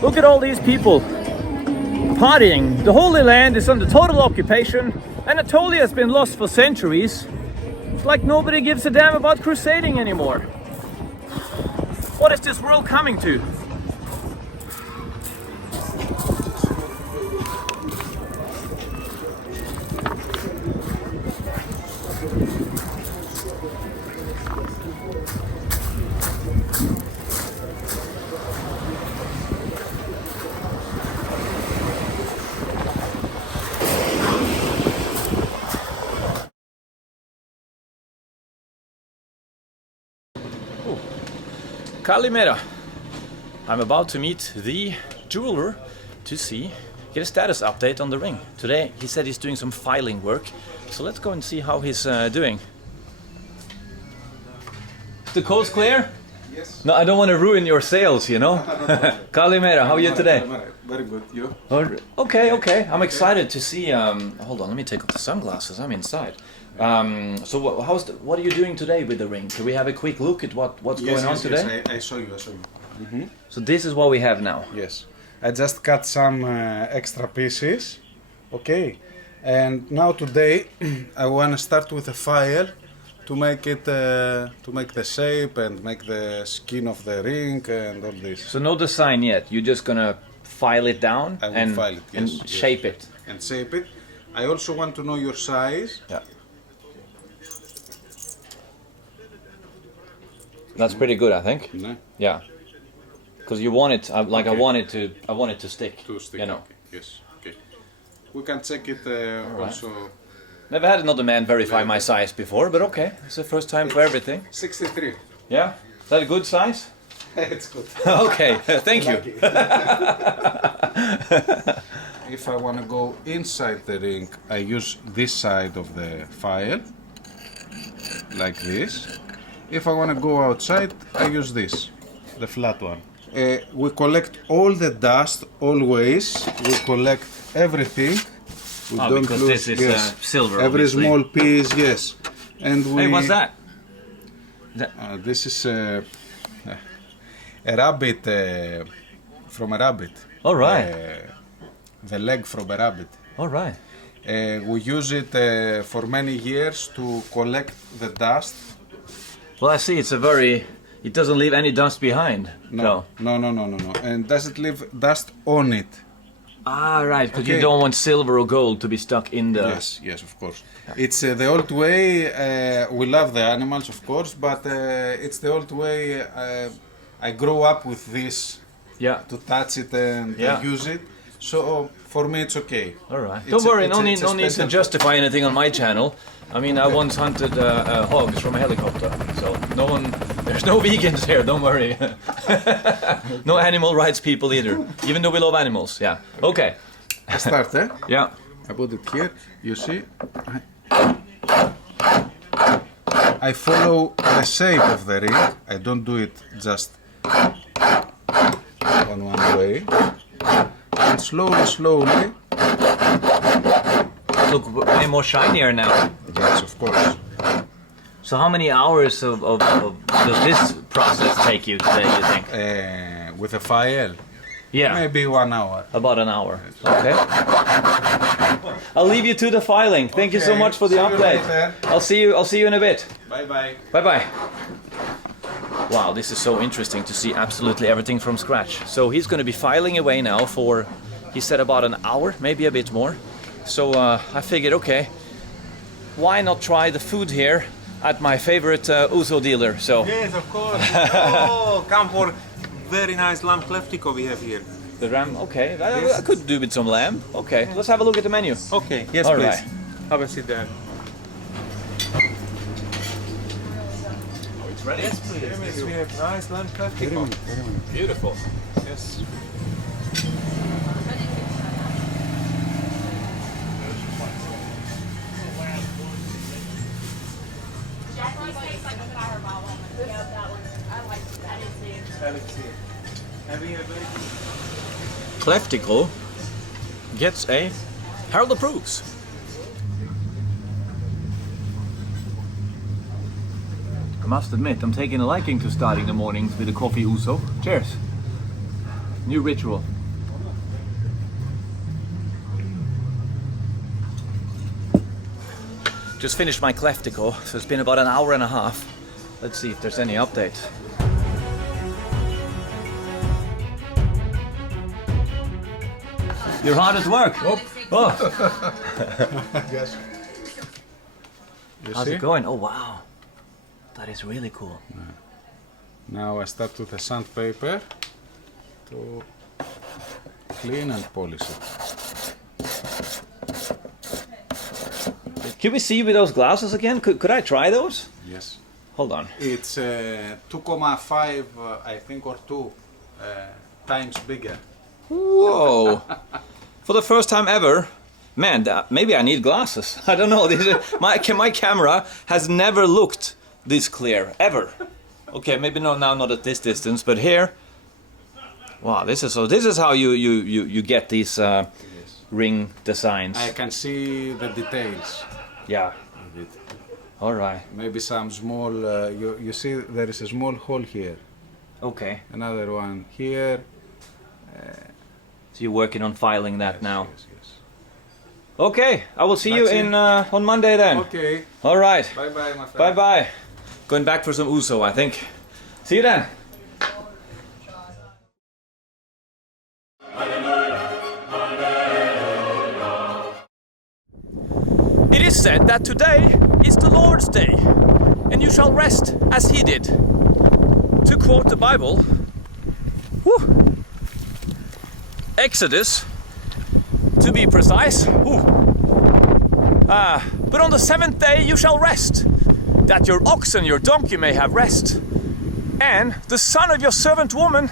Look at all these people partying. The Holy Land is under total occupation. Anatolia has been lost for centuries. It's like nobody gives a damn about crusading anymore. What is this world coming to? Kalimera. I'm about to meet the jeweler to get a status update on the ring. Today he said he's doing some filing work, so let's go and see how he's doing. The coast clear? Yes. No, I don't want to ruin your sales, you know. Kalimera, how are you today? Very good. You? Okay. I'm excited to see. Hold on, let me take off the sunglasses. I'm inside. So what are you doing today with the ring? Can we have a quick look at what's going on today? Yes, I show you. Mm-hmm. So this is what we have now. Yes, I just cut some extra pieces. Okay, and now today I want to start with a file to make it to make the shape and make the skin of the ring and all this. So no design yet. You're just gonna file it down and file it, and yes. shape it. And shape it. I also want to know your size. Yeah. That's pretty good, I think. No? Yeah. Because you want it, I want it to stick. To stick. You know. Okay. Yes. Okay. We can check it also. Never had another man verify my size before, but okay. It's the first time for everything. 63. Yeah. Is that a good size? It's good. Okay. Thank you. If I want to go inside the ring, I use this side of the file, like this. If I want to go outside, I use this, the flat one. We collect all the dust, always. We collect everything. We don't because lose, this is silver, every obviously. small piece, yes. And we. Hey, what's that? This is a rabbit, from a rabbit. All right. The leg from a rabbit. All right. We use it for many years to collect the dust. Well, I see. It doesn't leave any dust behind. No. And doesn't leave dust on it. Ah, right. Because Okay. you don't want silver or gold to be stuck in the. Yes, of course. It's the old way. We love the animals, of course, but it's the old way. I grew up with this Yeah. to touch it and use it. So for me, it's okay. All right. It's Don't worry. it's No need to special- justify anything on my channel. I mean, I once hunted hogs from a helicopter, so there's no vegans here. Don't worry. No animal rights people either. Even though we love animals. Yeah. Okay. I start, eh? Yeah. I put it here. You see? I follow the shape of the ring. I don't do it just on one way. And slowly. Look, way more shinier now. Yes, of course. So how many hours of does this process take you today, you think? With a file, Yeah. Maybe 1 hour. About an hour. Okay. I'll leave you to the filing. Thank you so Okay, much for the see you update. later. I'll see you in a bit. Bye bye. Bye bye. Wow, this is so interesting to see absolutely everything from scratch. So he's going to be filing away now for, he said, about an hour, maybe a bit more. So I figured, okay, why not try the food here at my favorite Ouzo dealer? So Yes, of course. Oh, come for very nice lamb kleftiko we have here. the ram, okay, I could do with some lamb. Okay, let's have a look at the menu. Okay, yes, All please. right. Have a seat there. It's ready. Yes, please. Yes, we have nice lamb kleftiko. Beautiful. Yes. Kleftiko gets a Herald approves. I must admit, I'm taking a liking to starting the mornings with a coffee ouzo. Cheers. New ritual. Just finished my kleftiko, so it's been about an hour and a half. Let's see if there's any update. You're hard at work. Oh. Yes. You How's see? it going? Oh wow, that is really cool. Now I start with the sandpaper to clean and polish it. Can we see with those glasses again? Could I try those? Yes. Hold on. It's 2.5, I think, or 2 times bigger. Whoa! For the first time ever, man, maybe I need glasses. I don't know. My camera has never looked this clear ever. Okay, maybe no, now not at this distance, but here. Wow, this is how you get these ring designs. I can see the details. Yeah. of it. All right. Maybe some small. You see, there is a small hole here. Okay. Another one here. So you're working on filing that now. Yes, yes. Okay, I will see you That's in on Monday then. Okay. All right. Bye bye, my friend. Bye bye. Going back for some ouzo, I think. See you then. It is said that today is the Lord's day, and you shall rest as he did. To quote the Bible, whew, Exodus, to be precise. But on the seventh day you shall rest, that your ox and your donkey may have rest, and the son of your servant woman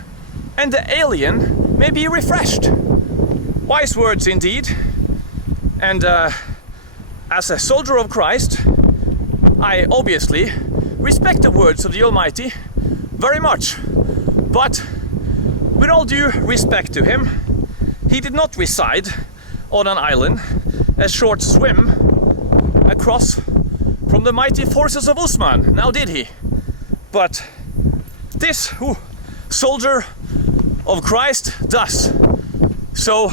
and the alien may be refreshed. Wise words indeed. And as a soldier of Christ, I obviously respect the words of the Almighty very much. But with all due respect to him, he did not reside on an island a short swim across from the mighty forces of Usman, now did he? But this soldier of Christ does. So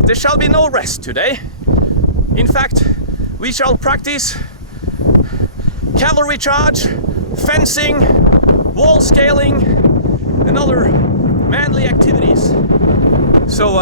there shall be no rest today. In fact, we shall practice cavalry charge, fencing, wall scaling, and other manly activities. So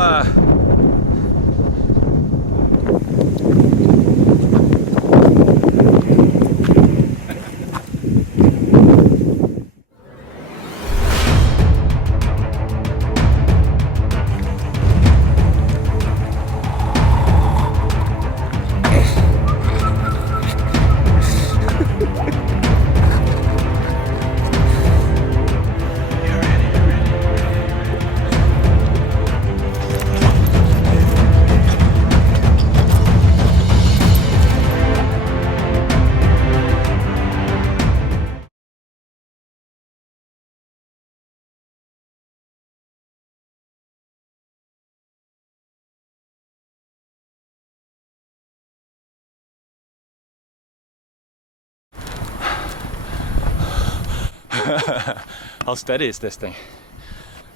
how steady is this thing?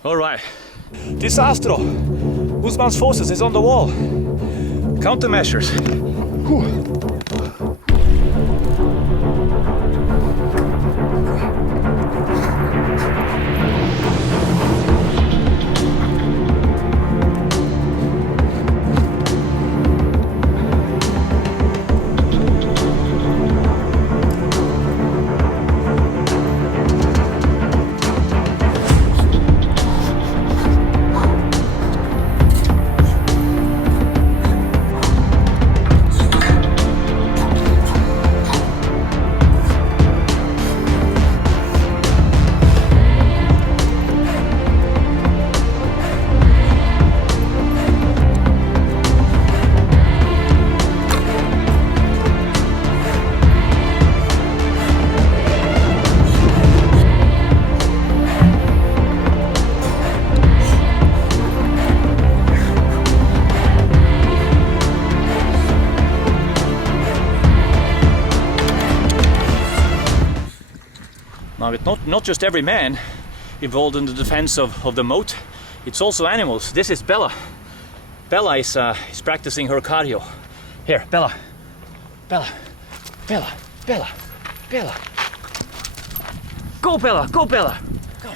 All right, Disastro! Usman's forces is on the wall. Countermeasures. Now it's not just every man involved in the defense of the moat, it's also animals. This is Bella. Bella is practicing her cardio. Here, Bella. Bella. Bella. Bella. Bella. Go, Bella. Go, Bella. Go.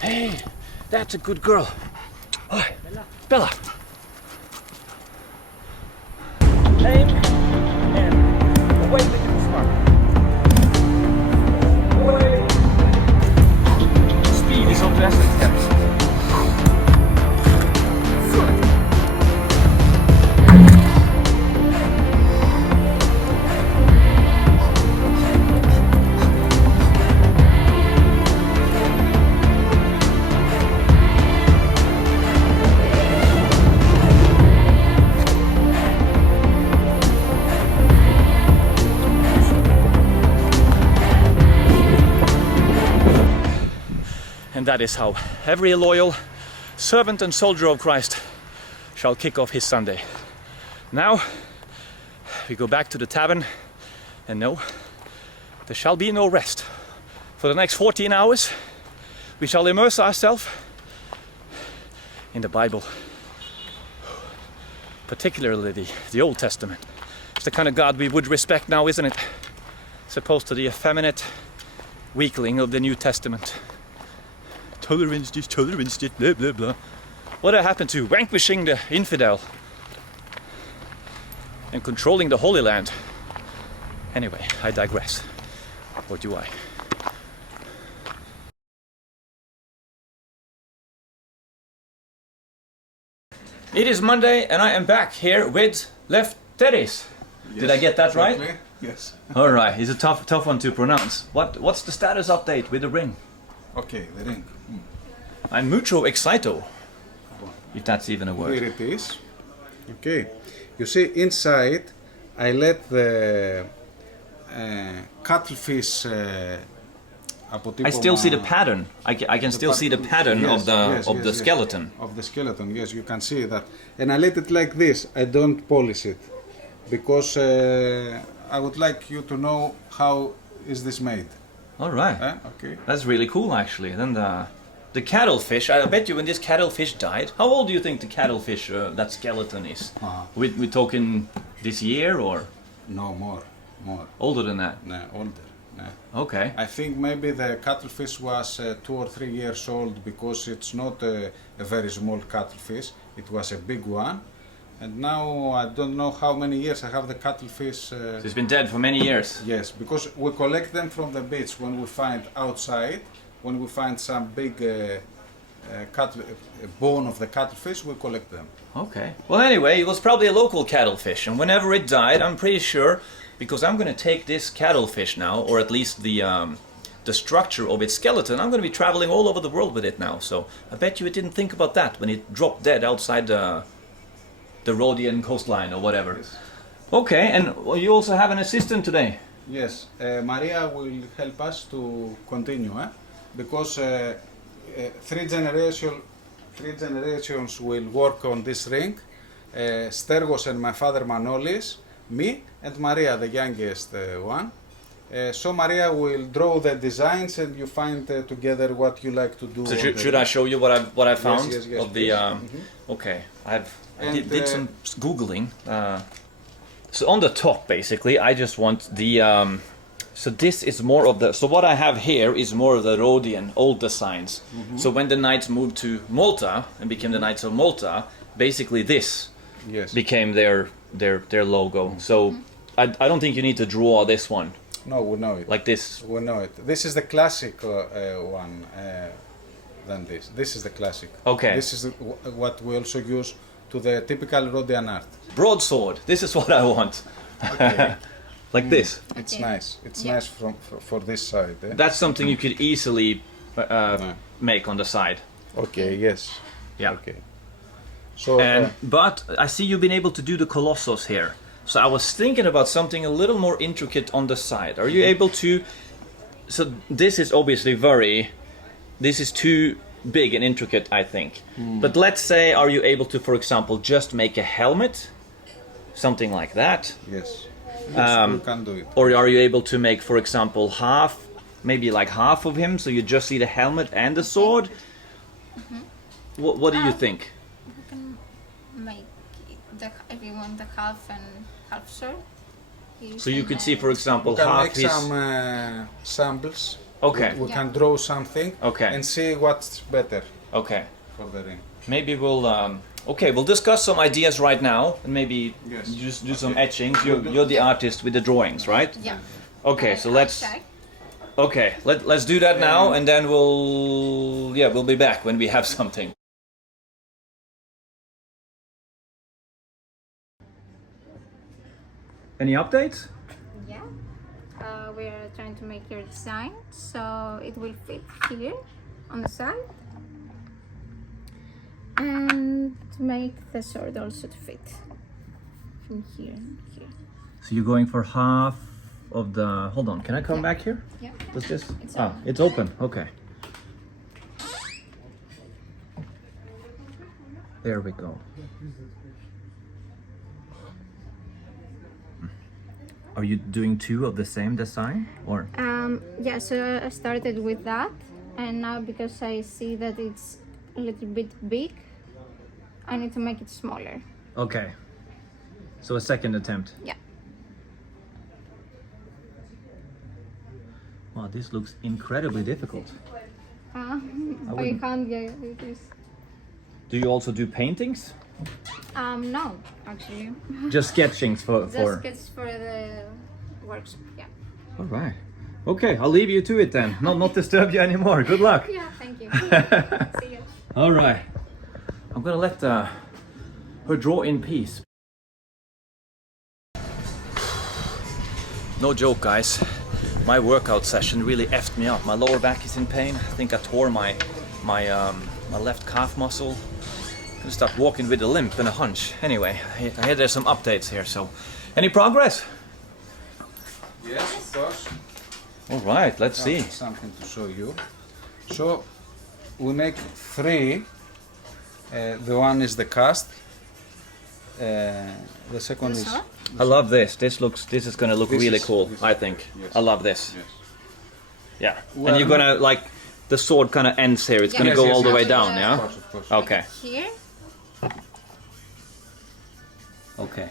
Hey, that's a good girl. Oh, Bella. Aim and away with you, smart. Away. Speed is of the essence. And that is how every loyal servant and soldier of Christ shall kick off his Sunday. Now we go back to the tavern, and no, there shall be no rest. For the next 14 hours we shall immerse ourselves in the Bible, particularly the Old Testament. It's the kind of God we would respect now, isn't it? As opposed to the effeminate weakling of the New Testament. Tolerance this, tolerance that, blah blah blah. What happened to vanquishing the infidel and controlling the Holy Land? Anyway, I digress. Or do I? It is Monday and I am back here with Lefteris. Yes, did I get that exactly. Right? Yes. All right, it's a tough one to pronounce. What's the status update with the ring? Okay, the ring. I'm mucho excito, if that's even a word. Here it is. Okay. You see, inside I let the cuttlefish. I still see the pattern. I can still see the pattern yes, of the skeleton. Of the skeleton, yes, you can see that. And I let it like this. I don't polish it because I would like you to know how is this made. All right. Okay. That's really cool, actually. Then the cuttlefish. I bet you when this cuttlefish died. How old do you think the cuttlefish that skeleton is? We talking this year or? No, more. Older than that? No, older. No. Okay. I think maybe the cuttlefish was 2 or 3 years old because it's not a very small cuttlefish. It was a big one. And now I don't know how many years I have the cuttlefish. So it's been dead for many years? Yes, because we collect them from the beach when we find outside. When we find some big bone of the cuttlefish, we collect them. Okay. Well, anyway, it was probably a local cuttlefish, and whenever it died, I'm pretty sure, because I'm going to take this cuttlefish now, or at least the structure of its skeleton, I'm going to be traveling all over the world with it now. So I bet you it didn't think about that when it dropped dead outside the Rhodian coastline or whatever. Yes. Okay, and you also have an assistant today. Yes, Maria will help us to continue, because 3 generations will work on this ring. Stergos and my father Manolis, me and Maria, the youngest one. So Maria will draw the designs and you find together what you like to do. So should I show you what I found yes, of the? please. Okay, I And, did some googling. So on the top, basically, I just want the. So this is more of the. So what I have here is more of the Rhodian old designs. So when the knights moved to Malta and became the Knights of Malta, basically this Yes. became their logo. So I don't think you need to draw this one No, we know it. like this. We know it. This is the classic one. Than this. This is the classic. Okay. This is what we also use to the typical Rhodian art. Broadsword. This is what I want. Okay. Like this. It's Okay. nice. It's nice for this side. Eh? That's something you could easily make on the side. Okay. Yes. Yeah. Okay. So. But I see you've been able to do the colossus here. So I was thinking about something a little more intricate on the side. Are you able to? So this is obviously this is too big and intricate, I think. But let's say, are you able to, for example, just make a helmet? Something like that. Yes. Yes, we can do it. Or are you able to make, for example, maybe like half of him, so you just see the helmet and the sword? What do you think? We can make if you want the half and half sword. So you could see, for example, We can half make his... some samples. Okay. We can draw something. Okay. And see what's better Okay. for the ring. Maybe we'll we'll discuss some ideas right now and maybe Yes. just do some etchings. You're the artist with the drawings, right? Yeah. Okay, so let's Outside. okay, let's do that now and then we'll be back when we have something. Any updates? Yeah. We are trying to make your design so it will fit here on the side. And to make the sword also to fit from here and here. So you're going for half of the... Hold on, can I come back here? Yeah. Does this... It's Ah, open. it's open, okay. There we go. Are you doing two of the same design or? Yeah, so I started with that, and now because I see that it's a little bit big, I need to make it smaller. Okay. So a second attempt. Yeah. Wow, this looks incredibly difficult. By wouldn't- hand, yeah, it is. Do you also do paintings? No, actually. Just sketchings for... Just sketch for the workshop, yeah. All right. Okay, I'll leave you to it then. Not disturb you anymore. Good luck. Yeah, thank you. See you. All right. I'm gonna let her draw in peace. No joke, guys. My workout session really effed me up. My lower back is in pain. I think I tore my left calf muscle. Gonna start walking with a limp and a hunch. Anyway, I hear there's some updates here. So, any progress? Yes, of course. All right. Let's see. Something to show you. So we make three. The one is the cast. The second is. I love this. This is gonna look This really is- cool. this- I think. yes. I love this. Yes. Yeah. Well, and you're gonna like the sword kind of ends here. It's Yeah. gonna Yes, go yes, all the yes. way down. Of Yeah. Of course. Okay. Here, Okay.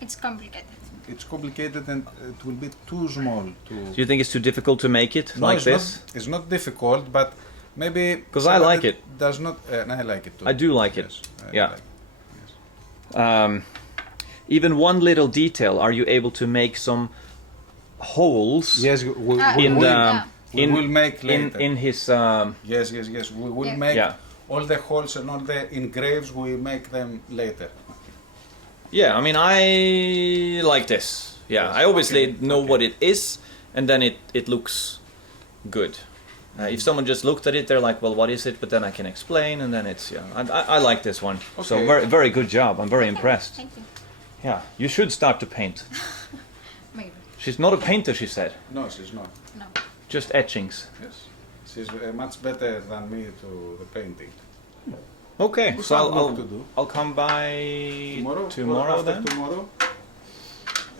it's complicated. It's complicated and it will be too small to. Do you think it's too difficult to make it No, like it's this? Not, it's not difficult, but maybe. 'Cause I like somebody it. Does not. And I like it too. I do like it. Yes, I Yeah. like it. Even one little detail. Are you able to make some holes? Yes, we In will. the we in will make later. in his Yes. We will Yeah. make Yeah. all the holes and all the engraves. We make them later. Yeah, I mean, I like this. Yeah, Yes, I obviously okay, know okay. what it is, and then it looks good. If someone just looked at it, they're like, "Well, what is it?" But then I can explain, and then it's I like this one. So Okay. very good job. I'm very impressed. Thank you. Yeah, you should start to paint. Maybe. She's not a painter, she said. No, she's not. No. Just etchings. Yes, she's much better than me to the painting. Okay, We so have I'll work to do. I'll come by tomorrow after then. Tomorrow.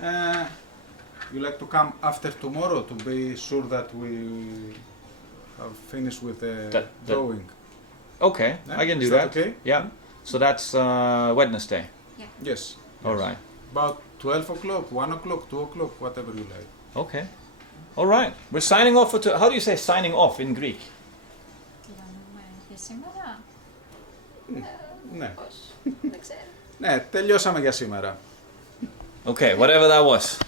You like to come after tomorrow to be sure that we have finished with the drawing? Okay, Yeah, I can do is that. okay? Yeah. So that's Wednesday. Yes. All right. About 12 o'clock, 1 o'clock, 2 o'clock, whatever you like. Okay. All right. We're signing off for. How do you say signing off in Greek? Ναι. Ναι, τελειώσαμε για σήμερα. Okay, whatever that was.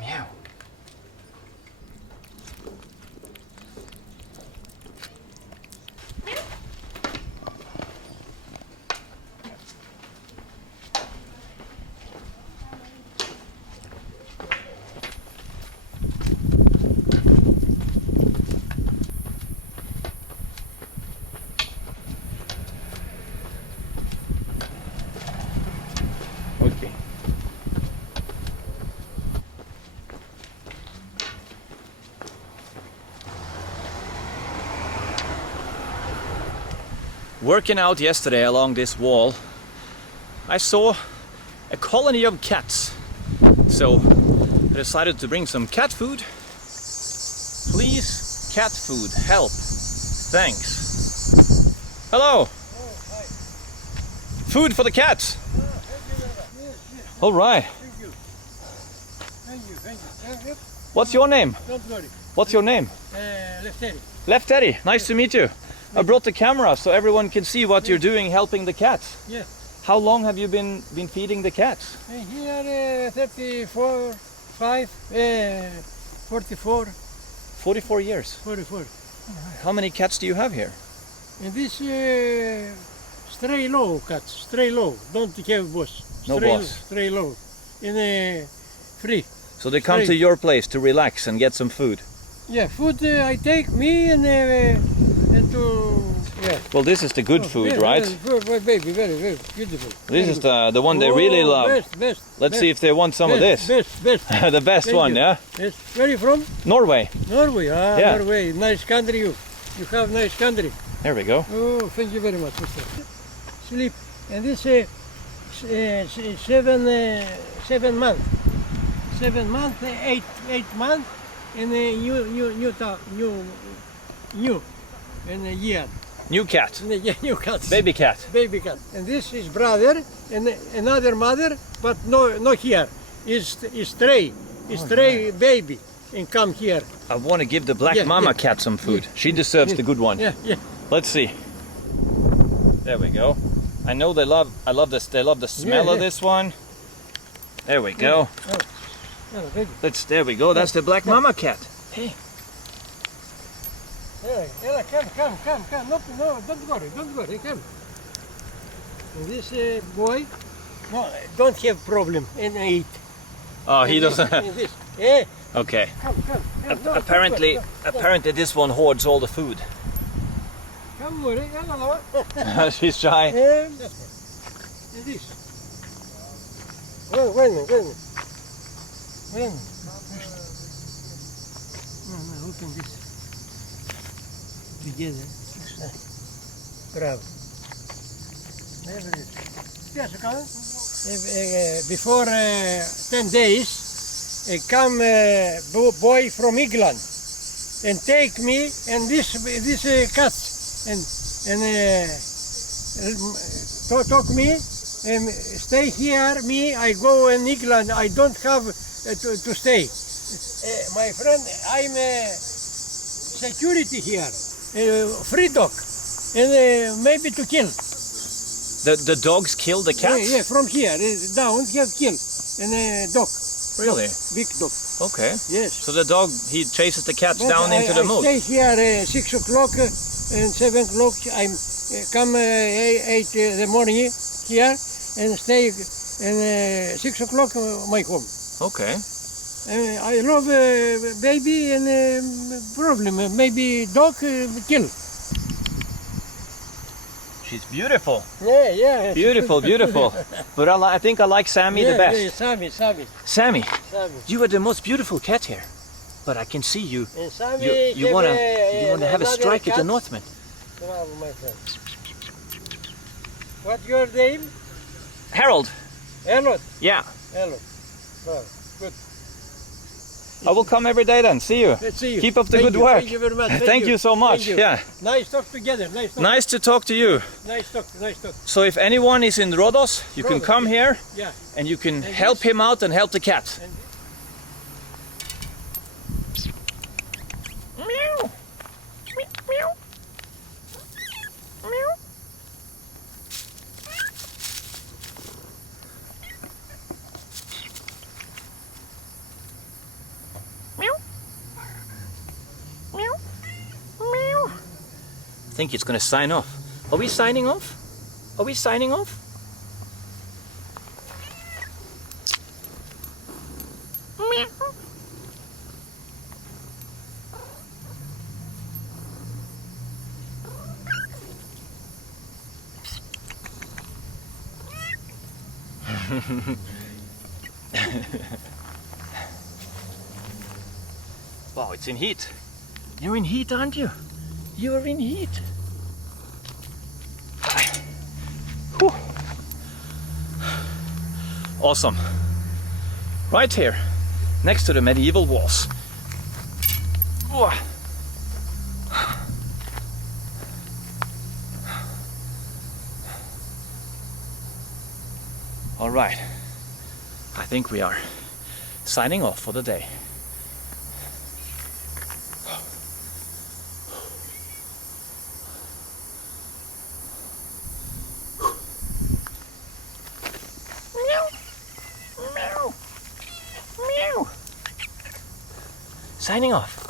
Meow. Okay. Working out yesterday along this wall, I saw a colony of cats. So I decided to bring some cat food. Please, cat food, help. Thanks. Hello. Food for the cats. All right. Thank you. What's your name? Don't worry. What's your name? Lefteri. Lefteri. Nice to meet you. I brought the camera so everyone can see what you're doing helping the cats. Yeah. How long have you been feeding the cats? Here 34, 5, 44, 44 years. 44. How many cats do you have here? And this stray low cats, stray low. Don't have boss. No Stray boss. Low, stray low. In free. So they come Straight. to your place to relax and get some food. Yeah, food I take me and to yeah. Well, this is the good food, Yeah, right? Very, baby, very, very beautiful. This is the one they really love. Best. Let's see if they want some of this. Best. The best Thank one, you. yeah? Yes. Where are you from? Norway. Norway. Yeah. Norway. Nice country. You have nice country. There we go. Oh, thank you very much, Mr. Sleep. And this 7 months. 7 months, 8 months, and new in a year. New cat. New cat. Baby cat. Baby cat. And this is brother and another mother, but no here. Is stray. Stray baby and come here. I want to give the black Yeah, mama yeah. cat some food. Yeah. She deserves the good one. Yeah. Let's see. There we go. I know they love the smell of yeah. this one. There we go. Oh, baby. There we go. That's the black mama cat. Hey. Ella, come. No, don't worry, come. And this boy, no, don't have problem and eat. Oh, he doesn't. And this, yeah, Okay. come. No, Apparently this one hoards all the food. Come, worry, Ella. She's shy. And this. Wait a minute. No, open this. Together. Bravo. Before 10 days, come boy from England and take me and this cats and talk me and stay here. Me, I go in England. I don't have to stay. My friend, I'm security here. Free dog, and maybe to kill. The dogs kill the cats? Yeah, from here down, have kill, and dog. Really? Big dog. Okay. Yes. So the dog, he chases the cats But down into the moat. I stay here 6 o'clock and 7 o'clock. I'm come 8 in the morning here and stay and 6 o'clock my home. Okay. I love baby and problem maybe dog kill. She's beautiful. Yeah. Beautiful, beautiful. But I think I like Sammy the best. Yeah, Sammy. Sammy, you are the most beautiful cat here. But I can see you. And Sammy You wanna have a strike at the Northmen. Bravo, my friend. What's your name? Harold. Elliot. Yeah. Elliot. Bravo. Good. I will come every day then. See you. Let's see you. Keep up the Thank good you, work. Thank you very much. Thank you so much. Thank you. Yeah. Nice talk together. Nice talk. Nice to talk to you. Nice talk. So if anyone is in Rhodos, you can Rhodos, come here Yeah. and you can help him out and help the cat. Meow. Meow. Meow. Meow. Meow. Meow. I think it's gonna sign off. Are we signing off? Are we signing off? Meow. Wow, it's in heat. You're in heat, aren't you? You're in heat. Whew. Awesome. Right here, next to the medieval walls. Whoa. All right, I think we are signing off for the day. Signing off.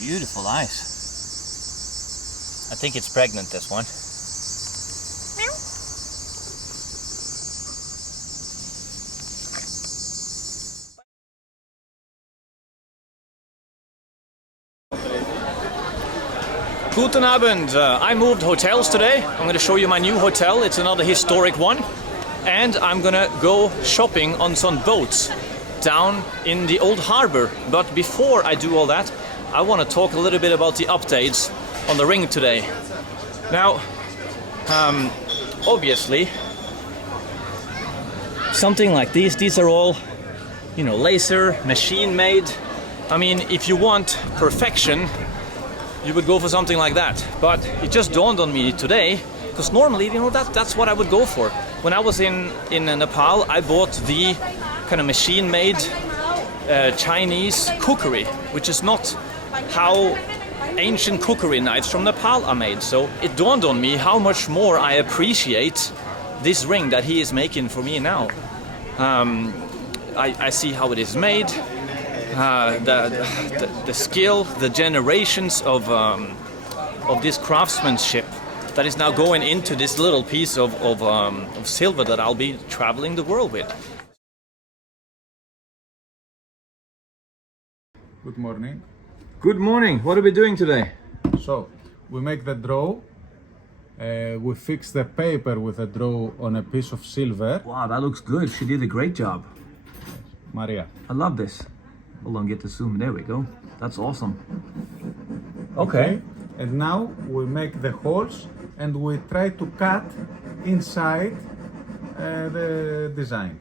Beautiful eyes. I think it's pregnant, this one. Guten Abend. I moved hotels today. I'm going to show you my new hotel. It's another historic one. And I'm going to go shopping on some boats down in the old harbour. But before I do all that, I want to talk a little bit about the updates on the ring today. Now, obviously, something like these are all, laser, machine made. I mean, if you want perfection, you would go for something like that. But it just dawned on me today, because normally, that's what I would go for. When I was in Nepal, I bought the kind of machine made Chinese cookery, which is not how ancient cookery knives from Nepal are made. So it dawned on me how much more I appreciate this ring that he is making for me now. I see how it is made, the skill, the generations of this craftsmanship that is now going into this little piece of silver that I'll be traveling the world with. Good morning. Good morning. What are we doing today? So, we make the draw. We fix the paper with a draw on a piece of silver. Wow, that looks good. She did a great job. Maria. I love this. Hold on, get the zoom. There we go. That's awesome. Okay. And now we make the holes and we try to cut inside the design.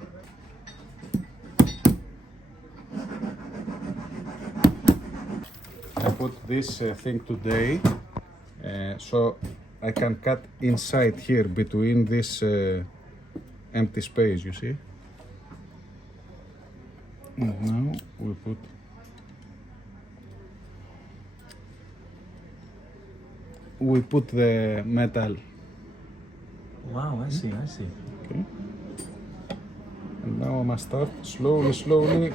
I put this thing today so I can cut inside here between this empty space, you see? And now we put the metal. Wow, I see. Okay. And now I must start slowly.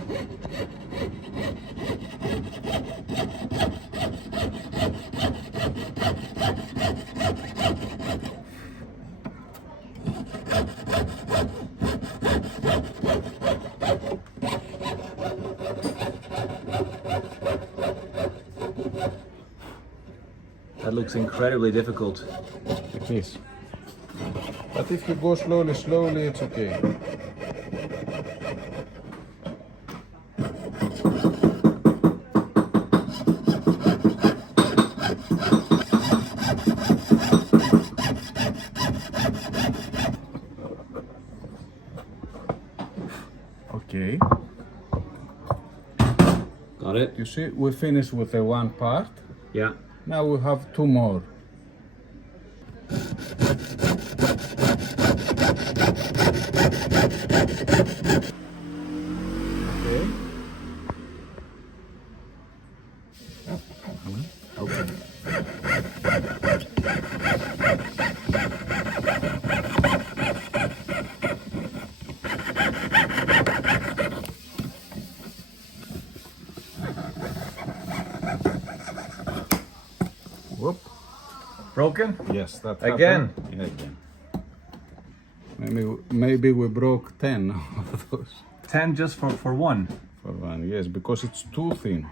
That looks incredibly difficult. It is. But if you go slowly, it's okay. Okay. Got it? You see, we finished with the one part. Yeah. Now we have two more. Okay. Okay. Whoop. Broken? Yes, that Again? happened. Yeah, again. Maybe we broke 10 of those. 10 just for one. For one, yes, because it's too thin.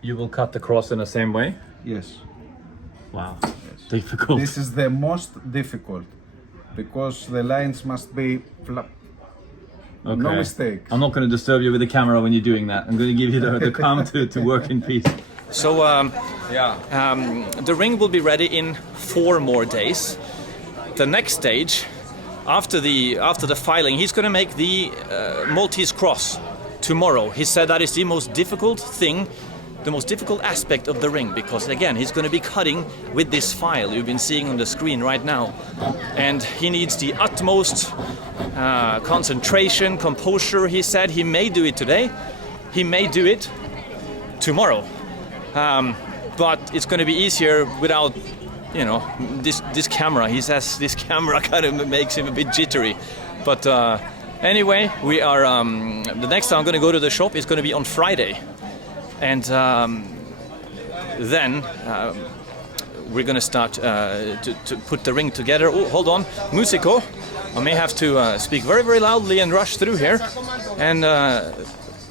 You will cut the cross in the same way? Yes. Wow. Difficult. This is the most difficult because the lines must be flat. Okay. No mistake. I'm not going to disturb you with the camera when you're doing that. I'm going to give you the calm to work in peace. So, the ring will be ready in 4 more days. The next stage, after the filing, he's going to make the Maltese Cross tomorrow. He said that is the most difficult thing, the most difficult aspect of the ring, because again, he's going to be cutting with this file you've been seeing on the screen right now. And he needs the utmost concentration, composure. He said he may do it today, he may do it tomorrow. But it's going to be easier without, you know, this camera. He says this camera kind of makes him a bit jittery. But anyway, we are. The next time I'm going to go to the shop is going to be on Friday, and then we're going to start to put the ring together. Oh, hold on, musico. I may have to speak very, very loudly and rush through here. And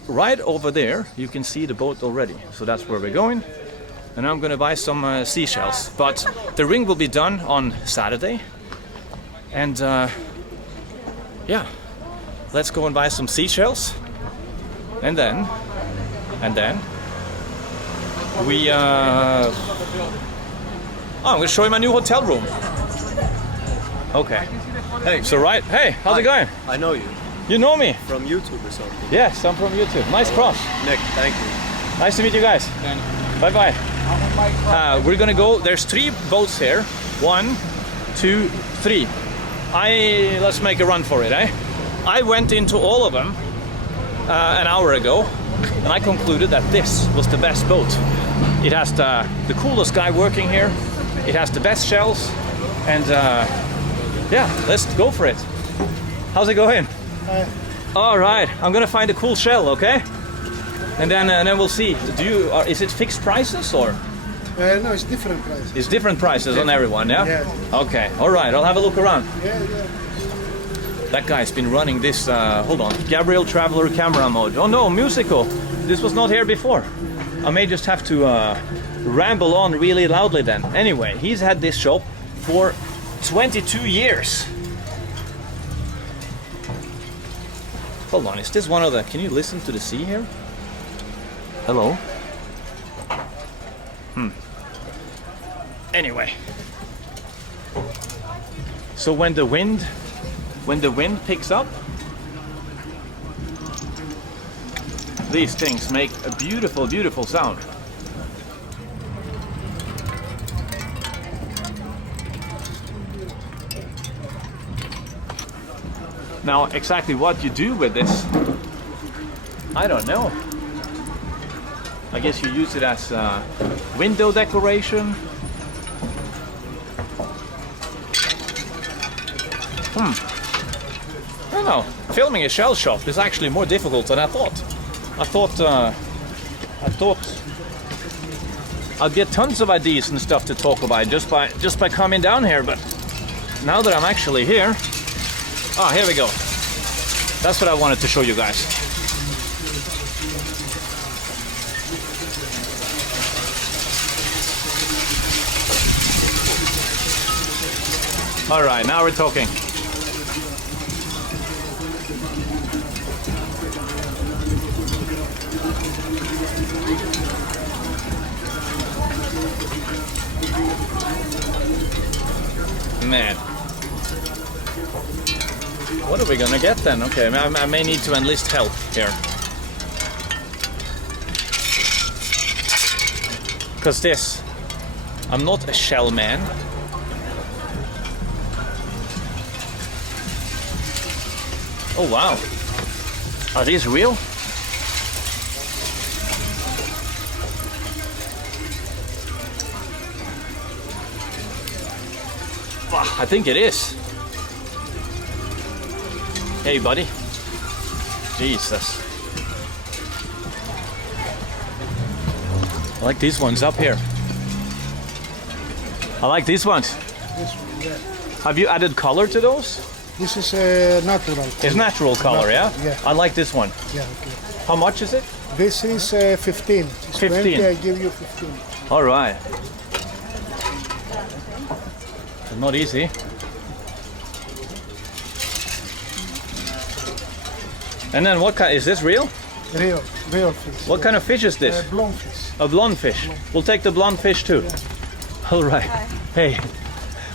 right over there, you can see the boat already. So that's where we're going. And I'm going to buy some seashells. But the ring will be done on Saturday. And yeah, let's go and buy some seashells. And then we I'm going to show you my new hotel room. Okay. Hey. So right, hey, how's it going? I know you. You know me? From YouTube or something. Yes, I'm from YouTube. Nice cross. Nick, thank you. Nice to meet you guys. Bye bye. We're gonna go. There's 3 boats here. 1, 2, 3. Let's make a run for it, eh? I went into all of them an hour ago, and I concluded that this was the best boat. It has the coolest guy working here. It has the best shells, and yeah, let's go for it. How's it going? All right, I'm gonna find a cool shell, okay? And then we'll see. Is it fixed prices or? No, it's different prices. It's different prices on everyone, yeah? Yeah. Okay, all right, I'll have a look around. Yeah. That guy's been running this, hold on, Gabriel Traveler camera mode. Oh no, musical. This was not here before. I may just have to ramble on really loudly then. Anyway, he's had this shop for 22 years. Hold on, is this one of the... Can you listen to the sea here? Hello? Anyway. So when the wind picks up, these things make a beautiful, beautiful sound. Now, exactly what you do with this, I don't know. I guess you use it as window decoration. I don't know. Filming a shell shop is actually more difficult than I thought. I thought I'd get tons of ideas and stuff to talk about just by coming down here, but now that I'm actually here, here we go. That's what I wanted to show you guys. All right, now we're talking. Man, what are we gonna get then? Okay, I may need to enlist help here. Because I'm not a shell man. Oh wow, are these real? I think it is. Hey buddy. Jesus. I like these ones up here. I like these ones. This one, yeah. Have you added color to those? This is natural. It's natural color, yeah? Yeah. I like this one. Yeah, okay. How much is it? This is 15. It's 15. 20, I give you 15. All right. Not easy. And then what kind, is this real? Real fish. What kind of fish is this? Blonde fish. A blonde fish. We'll take the blonde fish too. Yeah. All right. Hey,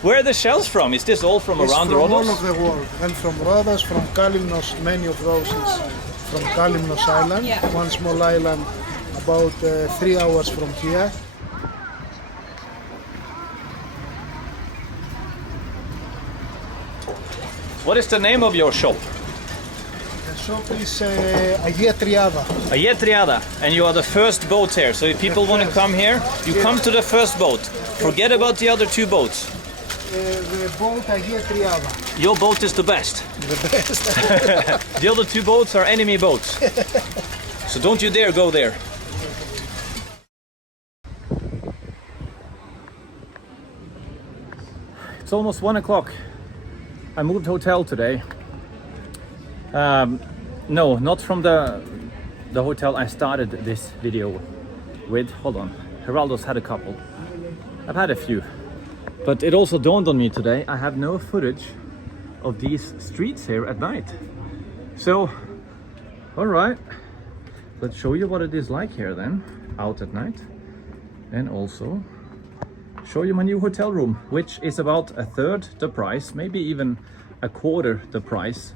where are the shells from? Is this all from around from Rhodos? all of the world. And from Rhodos, from Kalymnos, many of those is from Kalymnos Island. Yeah. One small island about 3 hours from here. What is the name of your shop? The shop is Ayetriada. Ayetriada. And you are the first boat here. So if people want to come here, you come to the first boat. Forget about the other two boats. The boat Ayetriada. Your boat is the best. The best. The other two boats are enemy boats. So don't you dare go there. It's almost 1 o'clock. I moved hotel today. No, not from the hotel I started this video with. Hold on. Geraldo's had a couple. I've had a few. But it also dawned on me today, I have no footage of these streets here at night. So, alright. Let's show you what it is like here then, out at night. And also show you my new hotel room, which is about a third the price, maybe even a quarter the price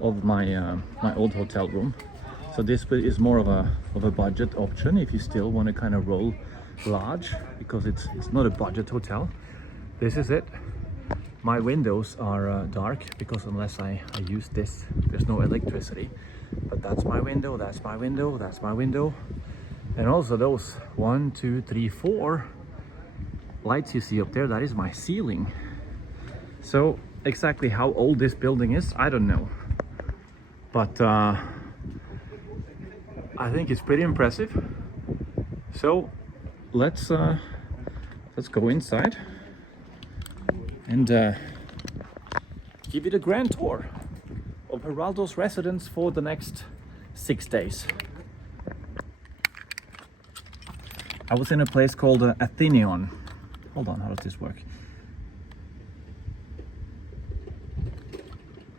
of my my old hotel room. So this is more of a budget option if you still want to kind of roll large, because it's not a budget hotel. This is it. My windows are dark because unless I use this, there's no electricity. But that's my window, that's my window, that's my window. And also those 1, 2, 3, 4 lights you see up there, that is my ceiling. So exactly how old this building is, I don't know. But I think it's pretty impressive. So let's go inside and give it a grand tour of Geraldo's residence for the next 6 days. I was in a place called Athenian. Hold on, how does this work?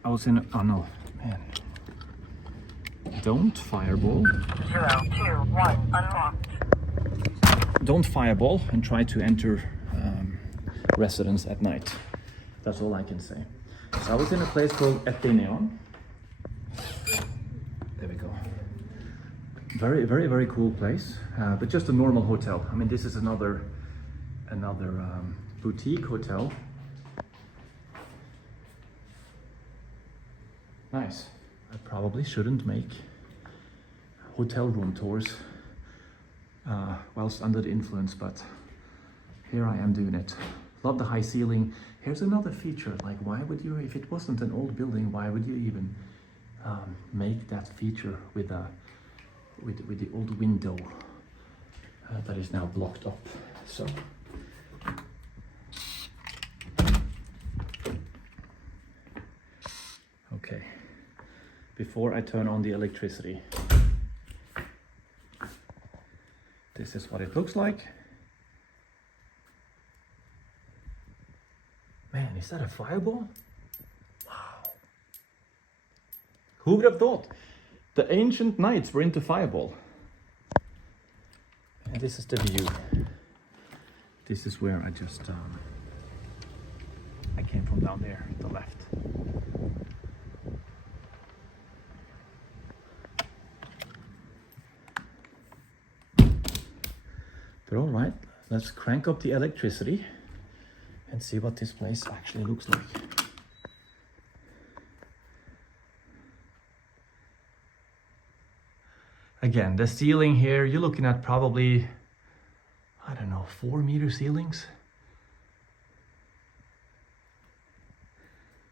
I was in, oh no, man. Don't fireball. 0, 2, 1, unlocked. Don't fireball and try to enter residence at night. That's all I can say. So I was in a place called Athenian. There we go. Very, very, very cool place, but just a normal hotel. I mean, this is another boutique hotel. Nice. I probably shouldn't make hotel room tours whilst under the influence, but here I am doing it. Love the high ceiling. Here's another feature, like why would you, if it wasn't an old building, why would you even make that feature with the old window that is now blocked up? So okay, before I turn on the electricity, this is what it looks like. Man, is that a fireball? Wow. Who would have thought? The ancient knights were into fireball. And this is the view. This is where I just, I came from down there, to the left. But all right, let's crank up the electricity and see what this place actually looks like. Again, the ceiling here, you're looking at probably, I don't know, 4-meter ceilings.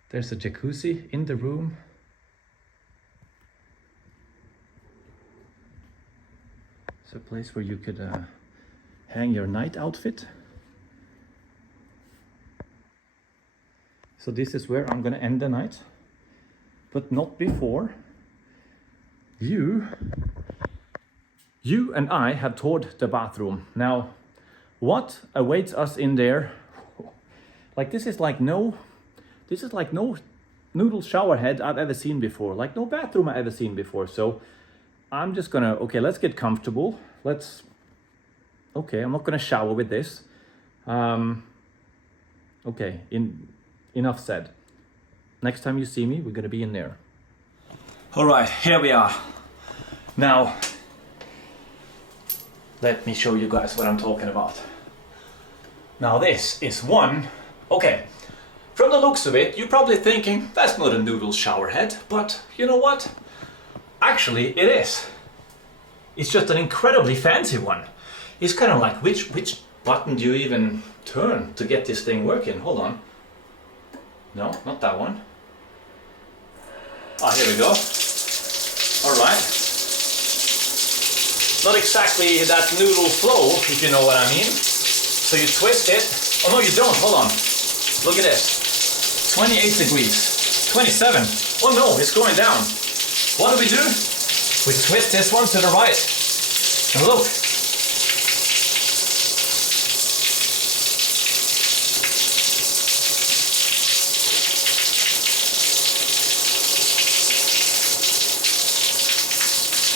There's a jacuzzi in the room. It's a place where you could hang your night outfit. So this is where I'm gonna end the night, but not before you and I have toured the bathroom. Now, what awaits us in there? Like this is like no noodle shower head I've ever seen before, like no bathroom I've ever seen before. So I'm just gonna, okay, let's get comfortable. Okay, I'm not gonna shower with this. Okay, enough said. Next time you see me, we're gonna be in there. All right, here we are. Now, let me show you guys what I'm talking about. Now this is one, okay, from the looks of it, you're probably thinking, that's not a noodle shower head, but you know what? Actually, it is. It's just an incredibly fancy one. It's kind of like, which button do you even turn to get this thing working? Hold on. No, not that one. Ah, here we go. All right. Not exactly that noodle flow, if you know what I mean. So you twist it. Oh no, you don't. Hold on. Look at this. 28 degrees. 27. Oh no, it's going down. What do? We twist this one to the right. And look.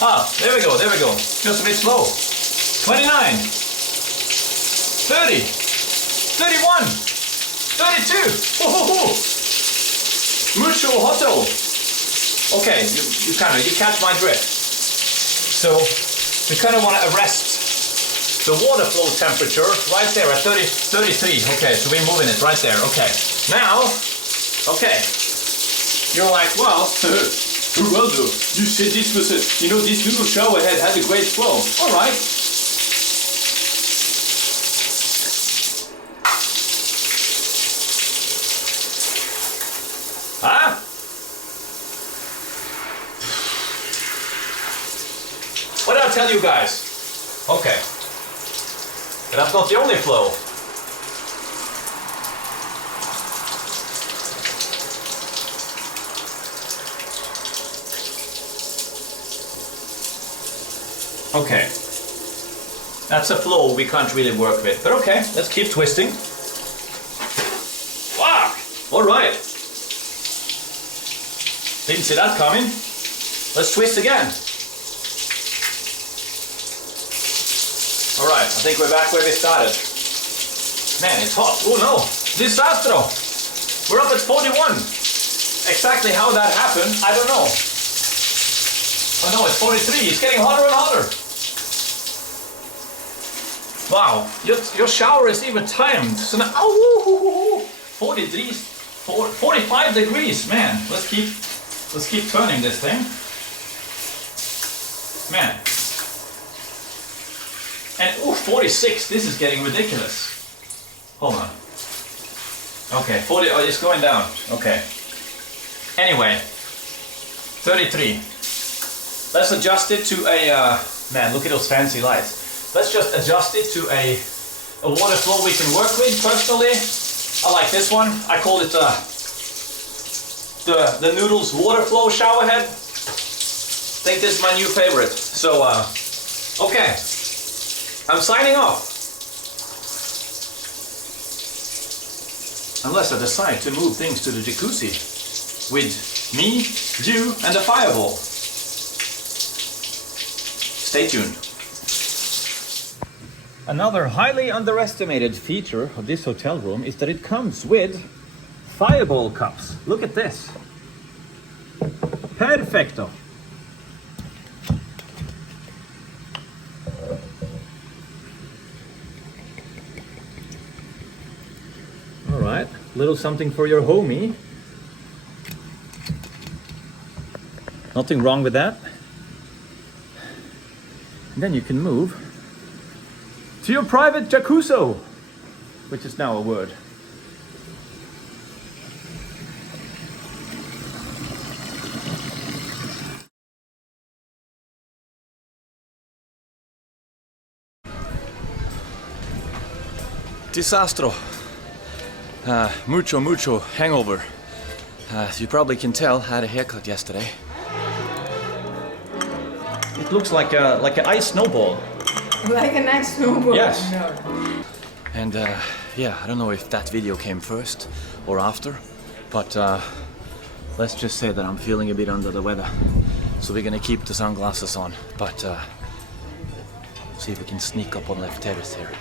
Ah, there we go. Just a bit slow. 29, 30, 31, 32. Mucho hoto. Okay, you catch my drift. So we kind of want to arrest the water flow temperature right there at 33. Okay, so we're moving it right there. Okay, now, okay, you're like, well. Rhodo, you said this was this noodle shower head had a great flow. All right. Huh? What did I tell you guys? Okay. But that's not the only flow. Okay, That's a flow we can't really work with. But okay, let's keep twisting. Wow! Alright. Didn't see that coming. Let's twist again. Alright, I think we're back where we started. Man, it's hot. Oh no! Disastro! We're up at 41. Exactly how that happened, I don't know. Oh no, it's 43. It's getting hotter and hotter. Wow, your shower is even timed. So now, 45 degrees, man. Let's keep turning this thing. Man. And 46. This is getting ridiculous. Hold on. Okay, 40. Oh, it's going down. Okay. Anyway, 33. Let's adjust it to a. Man, look at those fancy lights. Let's just adjust it to a water flow we can work with. Personally, I like this one. I call it the Noodles water flow shower head. I think this is my new favorite. So, okay, I'm signing off. Unless I decide to move things to the jacuzzi with me, you, and the fireball. Stay tuned. Another highly underestimated feature of this hotel room is that it comes with fireball cups. Look at this. Perfecto. All right, little something for your homie. Nothing wrong with that. And then you can move to your private jacuzzo, which is now a word. Disastro. Mucho hangover. As you probably can tell, I had a haircut yesterday. It looks like an ice snowball. Like a nice snowball. Yes. No. And yeah, I don't know if that video came first or after, but let's just say that I'm feeling a bit under the weather. So we're gonna keep the sunglasses on, but see if we can sneak up on left terrace here.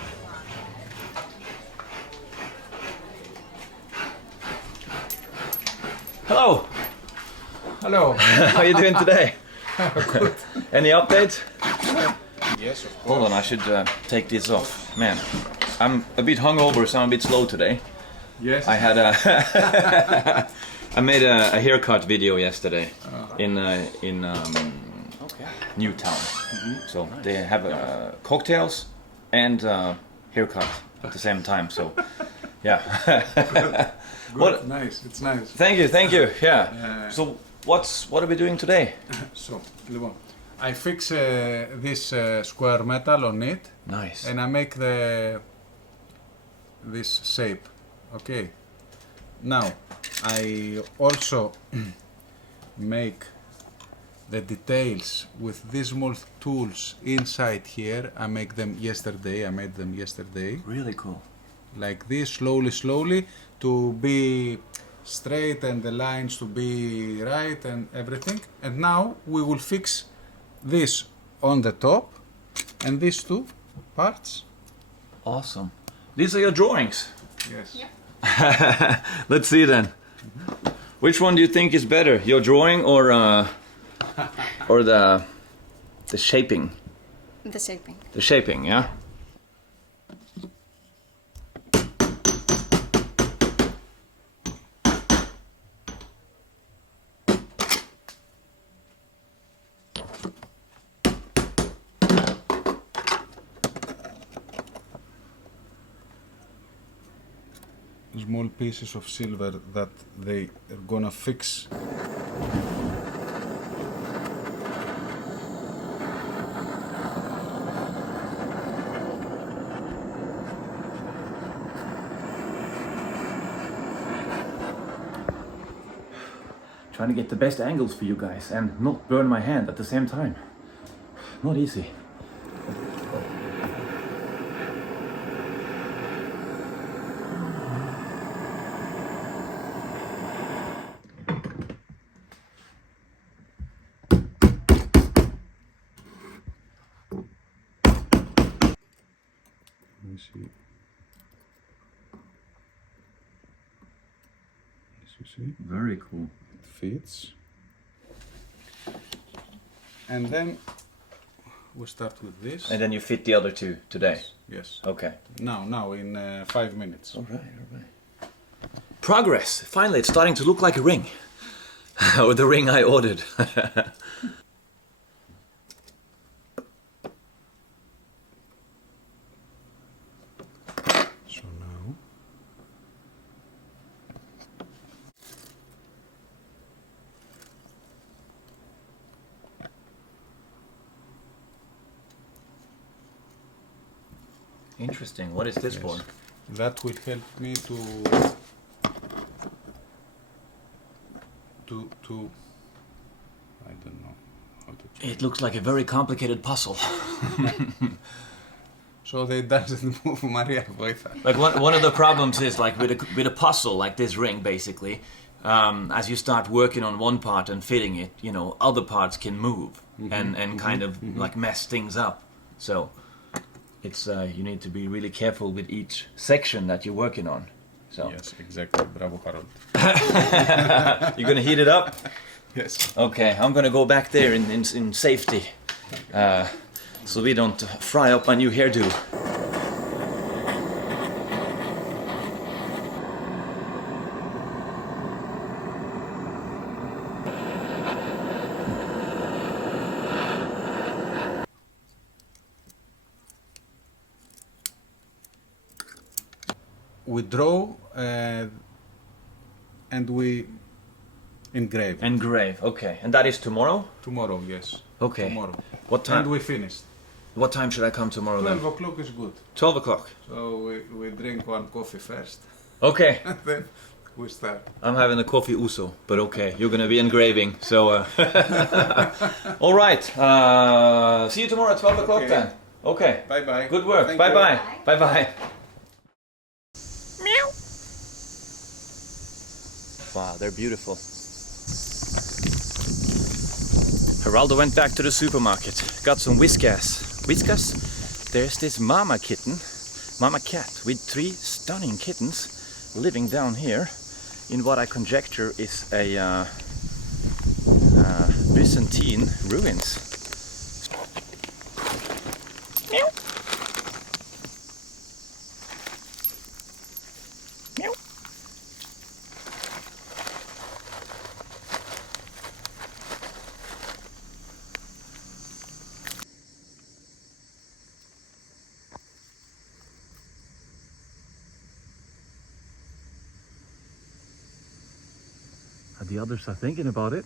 Hello. Hello. How are you doing today? Good. Any updates? Yes, of course. Hold on, I should take this off. Man, I'm a bit hungover, so I'm a bit slow today. Yes. I had I made a haircut video yesterday in Newtown. So nice. They have cocktails and haircut at the same time. So yeah. Good. What? Nice. It's nice. Thank you. Yeah. So what are we doing today? So, I fix this square metal on it. Nice. And I make this shape. Okay. Now I also make the details with these small tools inside here. I made them yesterday. Really cool. Like this, slowly, to be straight and the lines to be right and everything. And now we will fix this on the top and these two parts. Awesome. These are your drawings. Yes. Yeah. Let's see then. Which one do you think is better, your drawing or the shaping? The shaping. The shaping, yeah. Small pieces of silver that they are gonna fix. Trying to get the best angles for you guys and not burn my hand at the same time. Not easy. see. As you see, Very cool. it fits. And then we start with this. And then you fit the other two today? Yes. Okay. Now in 5 minutes. All right. Progress! Finally, it's starting to look like a ring. Or the ring I ordered. So now Interesting. What is this for? that will help me to I don't know how to. It looks like a very complicated puzzle. So they doesn't move Maria voice. Like one of the problems is like with a puzzle like this ring, basically, as you start working on one part and fitting it, you know, other parts can move and kind of like mess things up. So it's you need to be really careful with each section that you're working on. So Yes, exactly. Bravo, Harold. you're gonna heat it up. Yes. Okay, I'm gonna go back there in safety, so we don't fry up my new hairdo. We draw and we engrave. Engrave, okay. And that is tomorrow? Tomorrow, yes. Okay. Tomorrow. What time? And we finished. What time should I come tomorrow 12 then? o'clock is good. 12 o'clock. So we drink one coffee first, Okay. and then we start. I'm having a Coffee Ouzo, but okay, you're gonna be engraving, so... All right, see you tomorrow at 12 o'clock Okay. then. Okay. Bye-bye. Good work. Thank Bye-bye. you. Bye-bye. Wow, they're beautiful. Geraldo went back to the supermarket, got some Whiskas. Whiskas? There's this mama kitten, mama cat, with 3 stunning kittens living down here in what I conjecture is a Byzantine ruins. Meow. Meow. The others are thinking about it.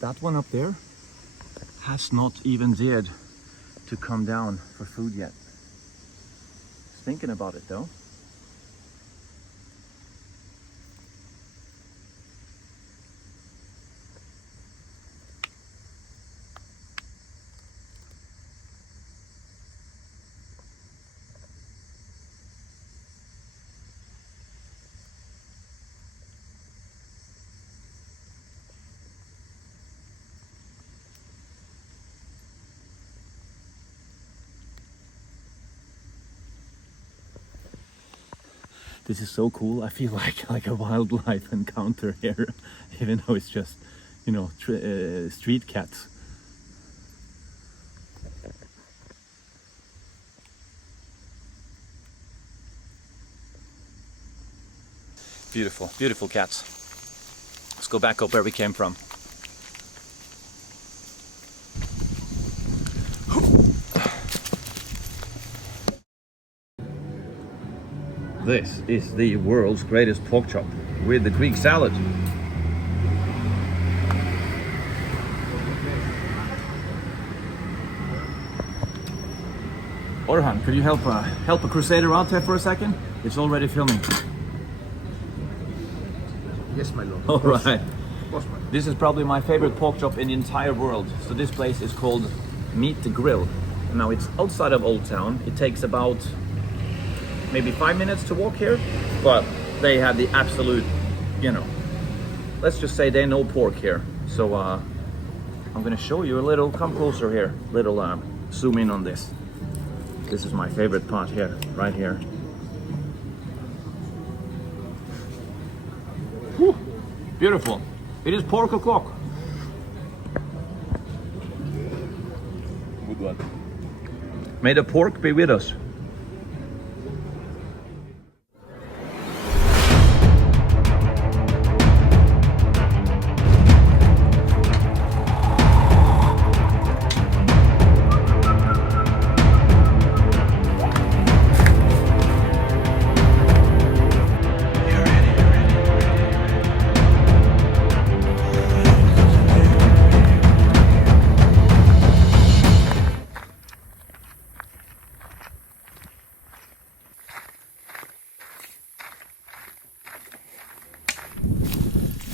That one up there has not even dared to come down for food yet. Thinking about it though. This is so cool. I feel like a wildlife encounter here, even though it's just, you know, street cats. Beautiful, beautiful cats. Let's go back up where we came from. This is the world's greatest pork chop with the Greek salad. Orhan, could you help a Crusader out here for a second? It's already filming. Yes, my lord. All right. This is probably my favorite pork chop in the entire world. So this place is called Meat the Grill. Now it's outside of Old Town. It takes about maybe 5 minutes to walk here, but they have the absolute, you know, let's just say they know pork here. So I'm gonna show you a little, come closer here, little zoom in on this. This is my favorite part here, right here. Whew, beautiful. It is pork o'clock. Good one. May the pork be with us.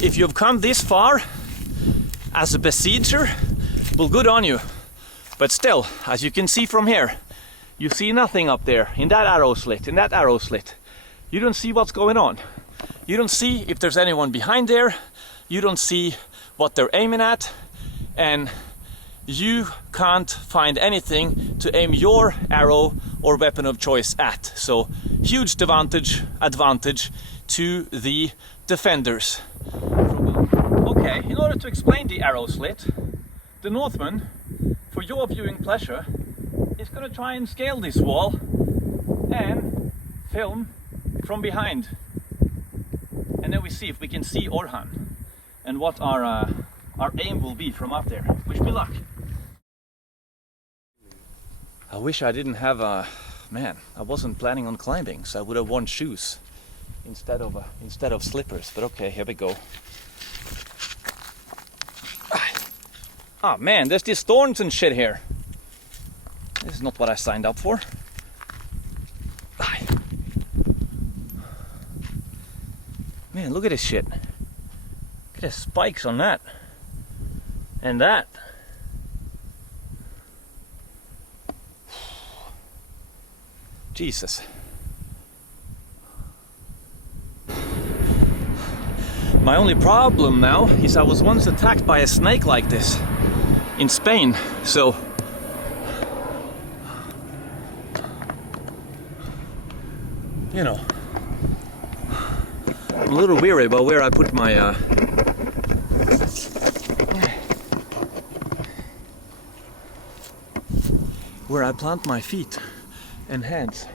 If you've come this far as a besieger, well, good on you. But still, as you can see from here, you see nothing up there in that arrow slit, in that arrow slit. You don't see what's going on. You don't see if there's anyone behind there. You don't see what they're aiming at. And you can't find anything to aim your arrow or weapon of choice at. So, huge advantage to the defenders. Okay, in order to explain the arrow slit, the Northman, for your viewing pleasure, is going to try and scale this wall and film from behind. And then we see if we can see Orhan and what our aim will be from up there. Wish me luck. I wish I didn't have man, I wasn't planning on climbing, so I would have worn shoes instead of slippers. But okay, here we go. Ah man, there's these thorns and shit here. This is not what I signed up for. Man, look at this shit. Look at the spikes on that. And that. Jesus. My only problem now is I was once attacked by a snake like this in Spain, so you know, I'm a little weary about where I put my where I plant my feet and hands.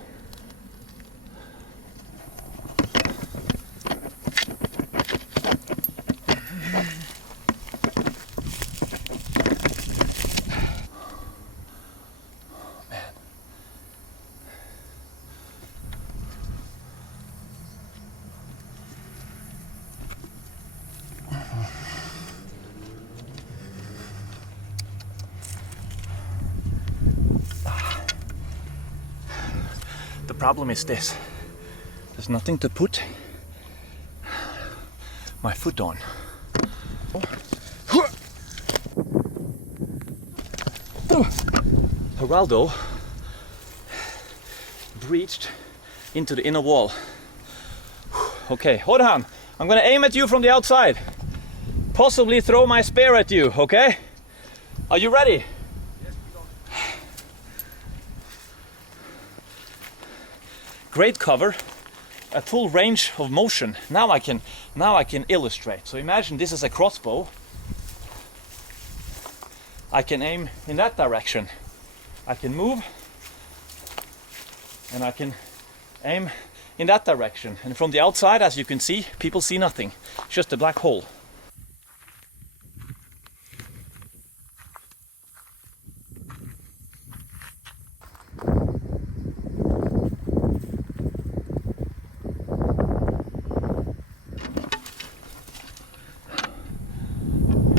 The problem is this: there's nothing to put my foot on. Geraldo breached into the inner wall. Okay, Orhan, I'm gonna aim at you from the outside. Possibly throw my spear at you, okay? Are you ready? Great cover, a full range of motion. Now I can illustrate. So imagine this is a crossbow. I can aim in that direction. I can move and I can aim in that direction. And from the outside, as you can see, people see nothing. It's just a black hole.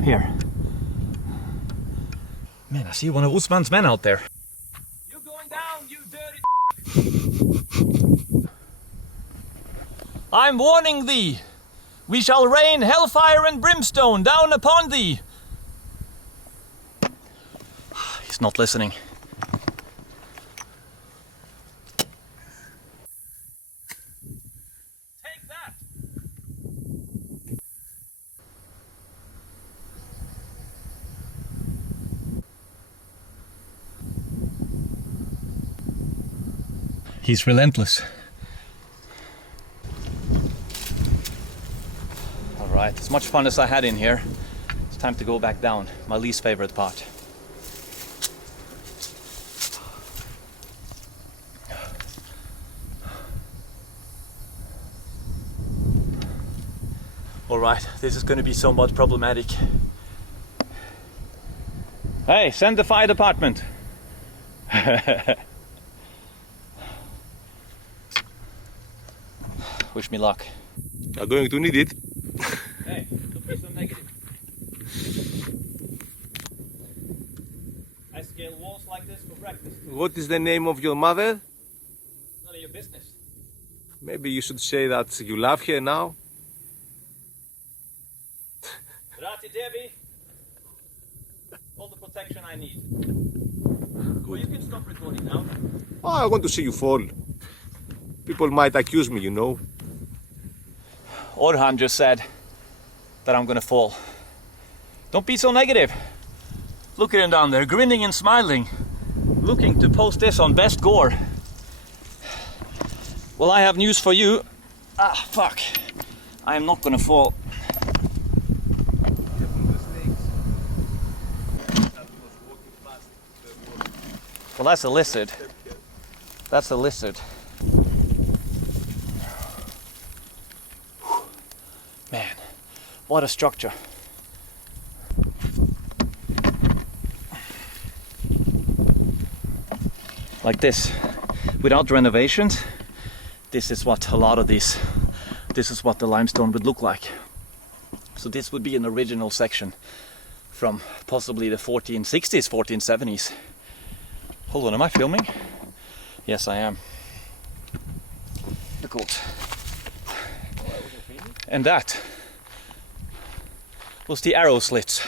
Here. Man, I see one of Usman's men out there. You're going down, you dirty... I'm warning thee! We shall rain hellfire and brimstone down upon thee. He's not listening. Take that. He's relentless. All right, as much fun as I had in here, it's time to go back down. My least favorite part. All right, this is going to be somewhat problematic. Hey, send the fire department. Wish me luck. I'm going to need it. Hey, don't be so negative. I scale walls like this for breakfast. What is the name of your mother? None of your business. Maybe you should say that you love her now. Rati Devi. All the protection I need. Well, you can stop recording now. Oh, I want to see you fall. People might accuse me, you know. Orhan just said that I'm gonna fall. Don't be so negative. Look at him down there, grinning and smiling, looking to post this on Best Gore. Well, I have news for you. Ah, fuck. I am not gonna fall. Well, that's a lizard. That's a lizard. Man, what a structure. Like this, without renovations, this is what a lot of this is what the limestone would look like. So this would be an original section from possibly the 1460s, 1470s. Hold on, am I filming? Yes, I am. Look out. And that was the arrow slits,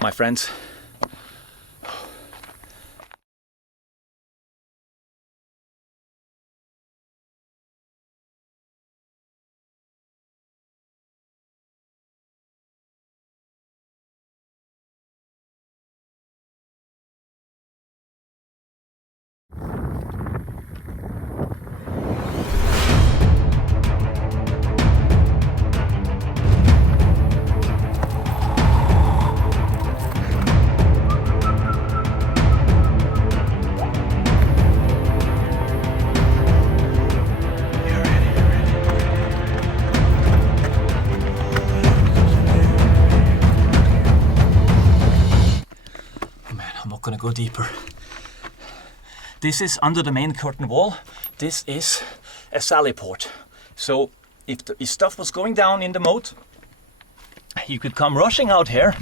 my friends. Gonna go deeper. This is under the main curtain wall. This is a sally port. So if stuff was going down in the moat, you could come rushing out here,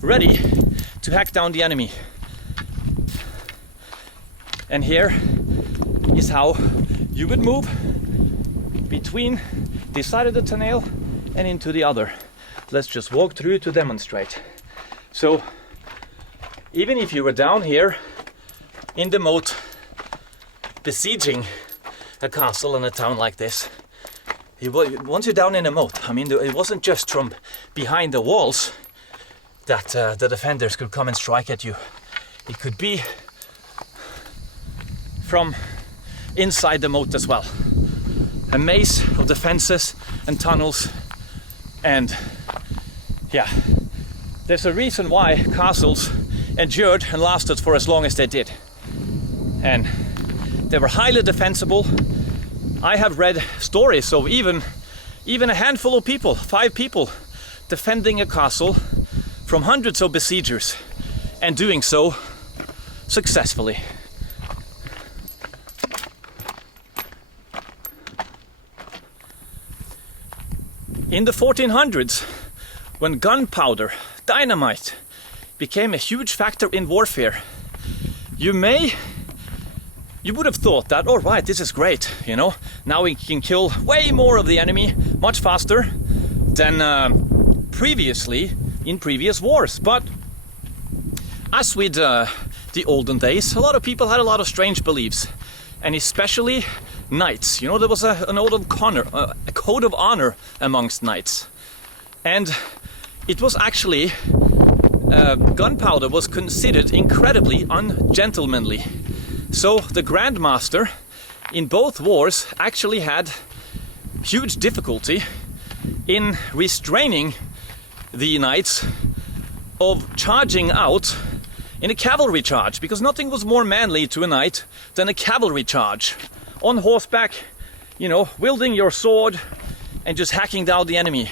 ready to hack down the enemy. And here is how you would move between this side of the tunnel and into the other. Let's just walk through to demonstrate. So, even if you were down here in the moat besieging a castle and a town like this, once you're down in the moat, I mean, it wasn't just from behind the walls that the defenders could come and strike at you. It could be from inside the moat as well. A maze of defenses and tunnels, and yeah. There's a reason why castles endured and lasted for as long as they did. And they were highly defensible. I have read stories of even a handful of people, 5 people, defending a castle from hundreds of besiegers, and doing so successfully. In the 1400s, when gunpowder, dynamite, became a huge factor in warfare, you may you would have thought that, all right, this is great, you know, now we can kill way more of the enemy much faster than previously in previous wars. But as with the olden days, a lot of people had a lot of strange beliefs, and especially knights. You know, there was a code of honor amongst knights, and it was actually gunpowder was considered incredibly ungentlemanly. So the Grandmaster in both wars actually had huge difficulty in restraining the knights of charging out in a cavalry charge, because nothing was more manly to a knight than a cavalry charge. On horseback, you know, wielding your sword and just hacking down the enemy.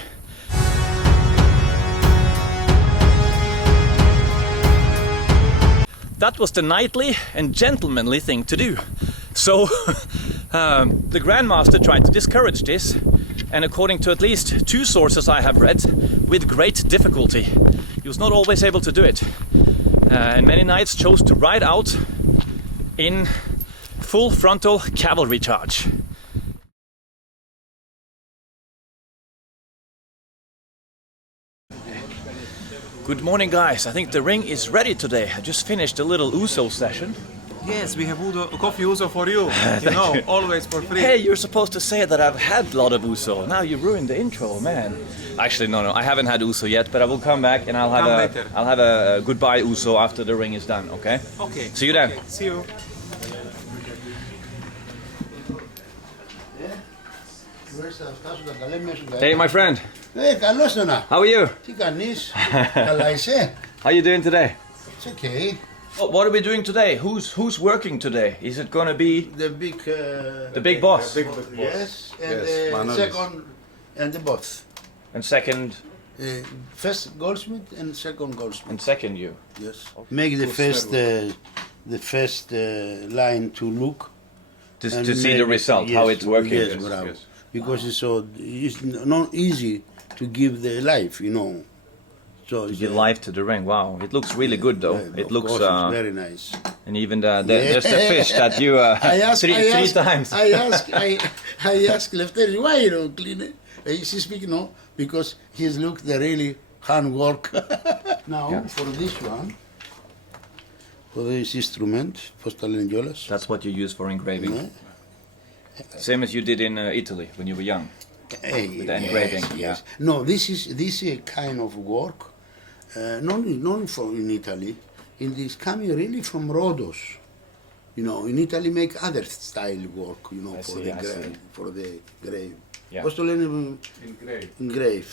That was the knightly and gentlemanly thing to do. So the Grandmaster tried to discourage this, and according to at least 2 sources I have read, with great difficulty. He was not always able to do it. And many knights chose to ride out in full frontal cavalry charge. Good morning, guys. I think the ring is ready today. I just finished a little Ouzo session. Yes, we have Coffee Ouzo for you. You know, always for free. Hey, you're supposed to say that I've had a lot of Ouzo. Now you ruined the intro, man. Actually, no, I haven't had Ouzo yet, but I will come back and I'll have a goodbye Ouzo after the ring is done. Okay? Okay. See you then. Okay. See you. Hey, my friend. Καλώς το να. How are you? Τι κάνεις? Καλά είσαι? How are you doing today? It's okay. What are we doing today? Who's working today? Is it gonna be The big boss? Yes, and Yes, the Minoans. second and the both. And second, First Goldsmith and second Goldsmith. and second you. Yes. Make the first line to look. And To see the make- result, yes, how it's working. Yes, bravo. Because it's not easy to give the life, you know. So To give life to the ring. Wow, it looks really good though. It of looks course, it's very nice. and even there's the fish that you three times. I ask Lefteris, why you don't clean it? He speak no, because he's looked the really handwork. Now for this one, for this instrument, postalenjolas. That's what you use for engraving. Same as you did in Italy when you were young. With the engraving. Yes. No, this is a kind of work, not from in Italy. It is coming really from Rhodos. You know, in Italy make other style work. You know, for the grave. Yeah. Πώς το λένε? Engrave.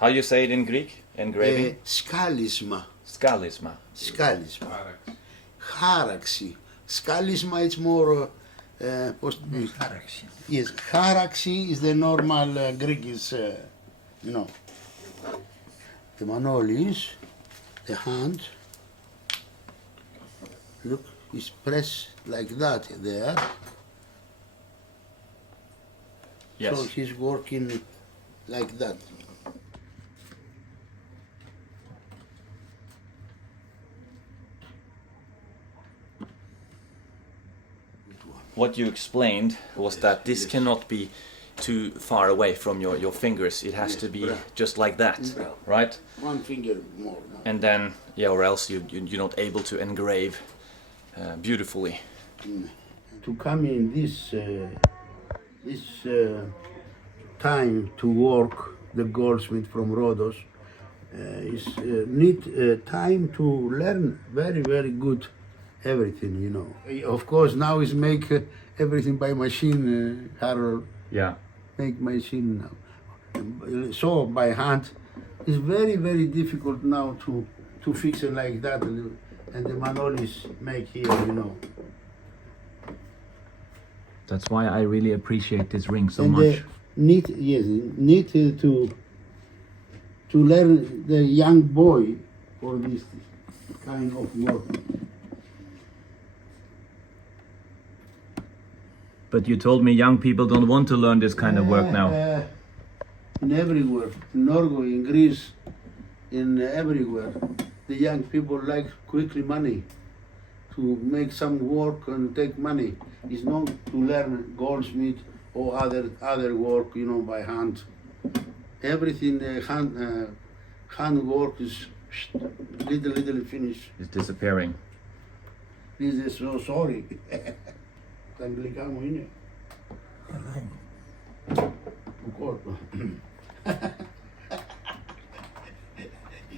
How you say it in Greek? Engraving? Σκάλισμα. Σκάλισμα. Χάραξη. Σκάλισμα it's more. Yes, χάραξη is the normal Greek is, you know. The manolis, the hand. Look, is pressed like that there. Yes. So he's working like that. What you explained was that this cannot be too far away from your fingers. It has to be just like that, right? One finger more. And then, yeah, or else you're not able to engrave beautifully. To come in this time to work the goldsmith from Rhodos is need time to learn very, very good everything, you know. Of course, now is make everything by machine, Harold. Yeah. Make machine now. So by hand, it's very, very difficult now to fix it like that, and the manolis make here, you know. That's why I really appreciate this ring so And much. Need to learn the young boy for this kind of work. But you told me young people don't want to learn this kind of work now. In everywhere, in Norway, in Greece, in everywhere, the young people like quickly money. to make some work and take money. It's not to learn goldsmith or other work, you know, by hand. Everything hand work is little finished. It's disappearing. This is so sorry. Τα αγγλικά μου είναι. Του κόρπου.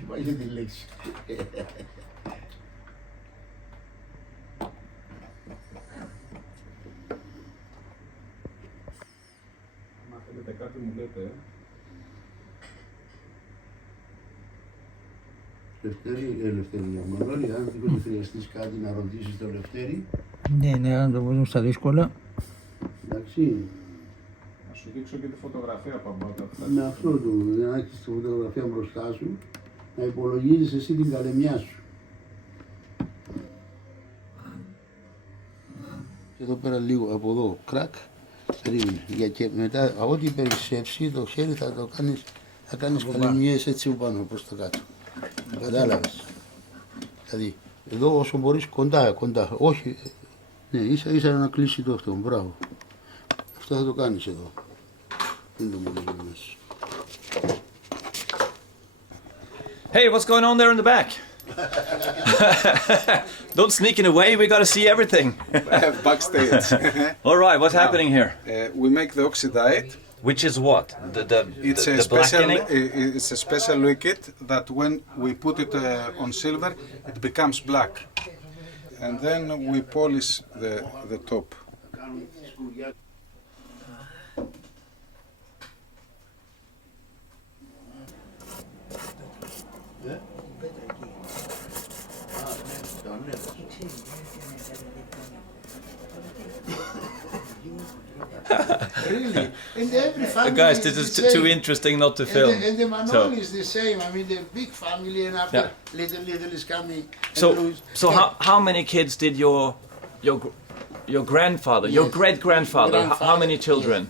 Υπάρχει τη λέξη. Αν θέλετε κάτι μου λέτε. Ελευθερία, Μανώλη, αν δεν χρειαστείς κάτι να ρωτήσεις το Λευτέρη. Ναι, αν το βάζουν στα δύσκολα. Εντάξει. Να σου δείξω και τη φωτογραφία Παμπάτα. Με αυτό να έχεις τη φωτογραφία μπροστά σου, να υπολογίζεις εσύ την καλεμιά σου. Και εδώ πέρα λίγο από εδώ, κρακ, περίμενε. Και μετά, από ό,τι περισσεύσει το χέρι θα το κάνεις, θα κάνεις καλεμιές έτσι πάνω προς το κάτω. Κατάλαβες. Δηλαδή, εδώ όσο μπορείς κοντά, όχι, ναι, ίσα να κλείσει το αυτό, μπράβο. Αυτό θα το κάνεις εδώ. Δεν το μόνο μέσα. Hey, what's going on there in the back? Don't sneak it away, we gotta see everything. Backstage. All right, what's happening here? We make the oxidite. Which is what? It's the blackening? It's a special liquid that when we put it on silver, it becomes black. And then we polish the top. Really? And every family Guys, this is is the too same. interesting not to film. And the Minoans is the same. I mean, the big family, and after little is coming. So how many kids did your grandfather, your great-grandfather, how many children?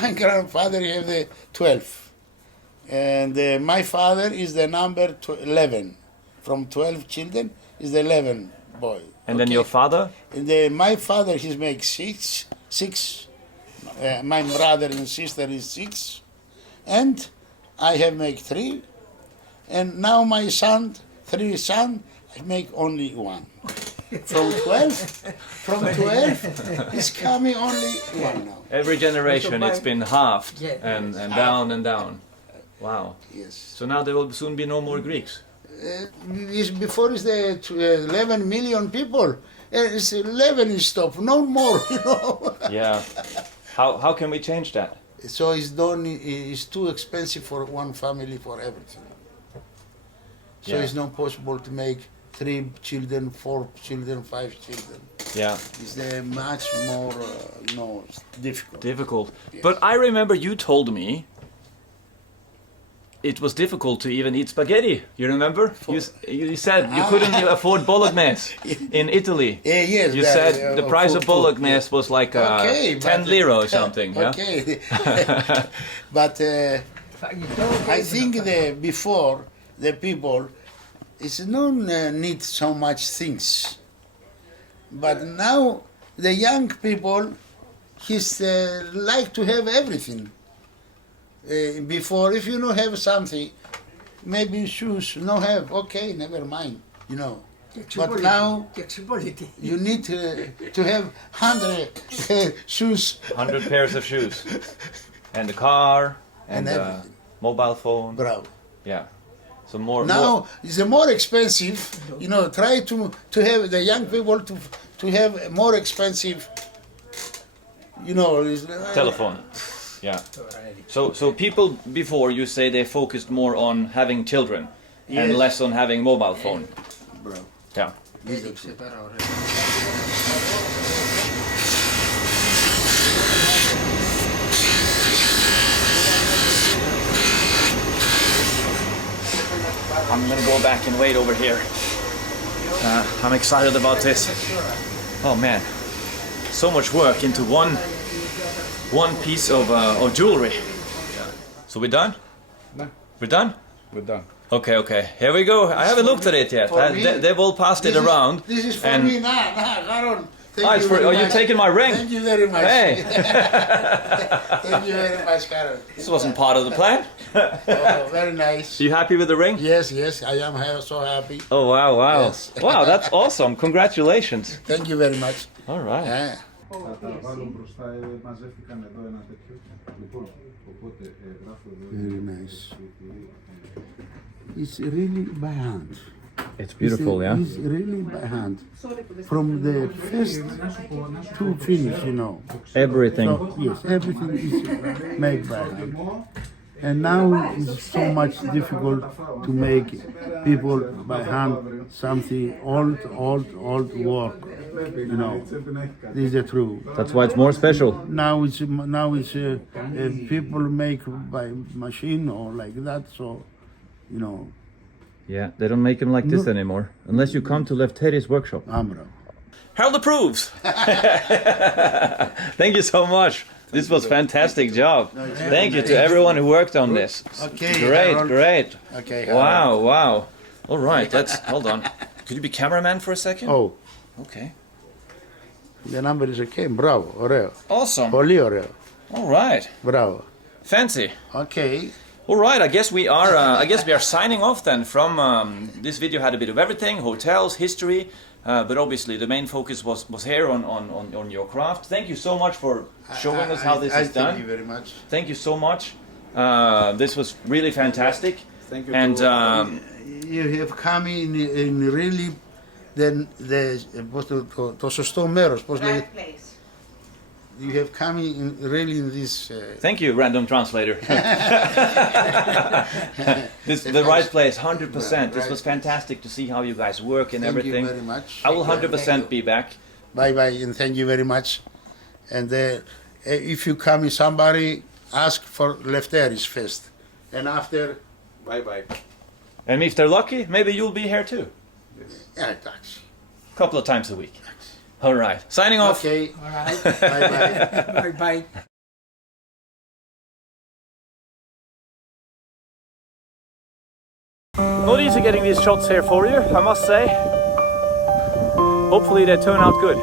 My grandfather have the 12, and my father is the number 11. From 12 children is the 11 boy. And then your father? And my father he makes six. My brother and sister is 6, and I have make 3, and now my son, 3 sons, I make only 1. From 12, it's coming only 1 now. Every generation it's been halved and down and down. Wow. Yes. So now there will soon be no more Greeks. Before is the 11 million people. It's 11 is stop, no more, you know. Yeah. How can we change that? So it's too expensive for one family for everything. So it's not possible to make 3 children, 4 children, 5 children. Yeah. It's much more, difficult. Difficult. Yes. But I remember you told me it was difficult to even eat spaghetti. You remember? You said you couldn't afford bolognese in Italy. Yes. You said the price of bolognese was like 10 lira or something. Okay. Yeah? But I think before the people, it's not need so much things. But now the young people, he's like to have everything. Before, if you don't have something, maybe shoes, no have, okay, never mind, But now you need to have 100 shoes. 100 pairs of shoes. And a car, and a mobile phone. Bravo. Yeah. So more. Now it's more expensive, try to have the young people to have more expensive, telephone. Yeah. So people before, you say they focused more on having children and less on having mobile phone. Bravo. Yeah. I'm gonna go back and wait over here. I'm excited about this. Oh man, so much work into one piece of jewelry. So we're done? No. We're done? We're done. Okay, okay. Here we go. I haven't looked at it yet. They've all passed it around. This is for me. Aaron. It's for, you're taking my ring. Thank you very much. Hey. Thank you very much, Aaron. This wasn't part of the plan. Oh, very nice. You happy with the ring? Yes, I am so happy. Oh, wow, wow. Yes. Wow, that's awesome. Congratulations. Thank you very much. All right. Yeah. Very nice. It's really by hand. It's beautiful, yeah? It's really by hand. From the first to finish, you know. Everything. So, yes, everything is made by hand. And now it's so much difficult to make people by hand something old work. You know, this is the truth. That's why it's more special. Now it's people make by machine or like that. So, you know. Yeah, they don't make them like this anymore, unless you come to Lefteri's workshop. Amro. Harold approves. Thank you so much. This was fantastic job. Thank you to everyone who worked on this. Okay. Great, Harold. great. Okay. Wow, wow. All right, that's hold on. Could you be cameraman for a second? Oh. Okay. The number is okay. Bravo. Oreo. Awesome. Πολύ ωραίο. All right. Bravo. Fancy. Okay. All right, I guess we are signing off then from this video. Had a bit of everything, hotels, history, but obviously the main focus was here on your craft. Thank you so much for showing us how this is done. Thank you very much. Thank you so much. This was really fantastic. Thank you. And you have come in really το σωστό μέρος. Πώς λέγεται. You have come in really in this. Thank you, random translator. This the right place, 100%. This was fantastic to see how you guys work and everything. Thank you very much. I will 100% be back. Bye bye, and thank you very much. And if you come with somebody, ask for Lefteris first, and after. Bye bye. And if they're lucky, maybe you'll be here too. Yeah, thanks. A couple of times a week. All right. Signing off. Okay. All right. Bye bye. Bye bye. Not easy getting these shots here for you, I must say. Hopefully they turn out good.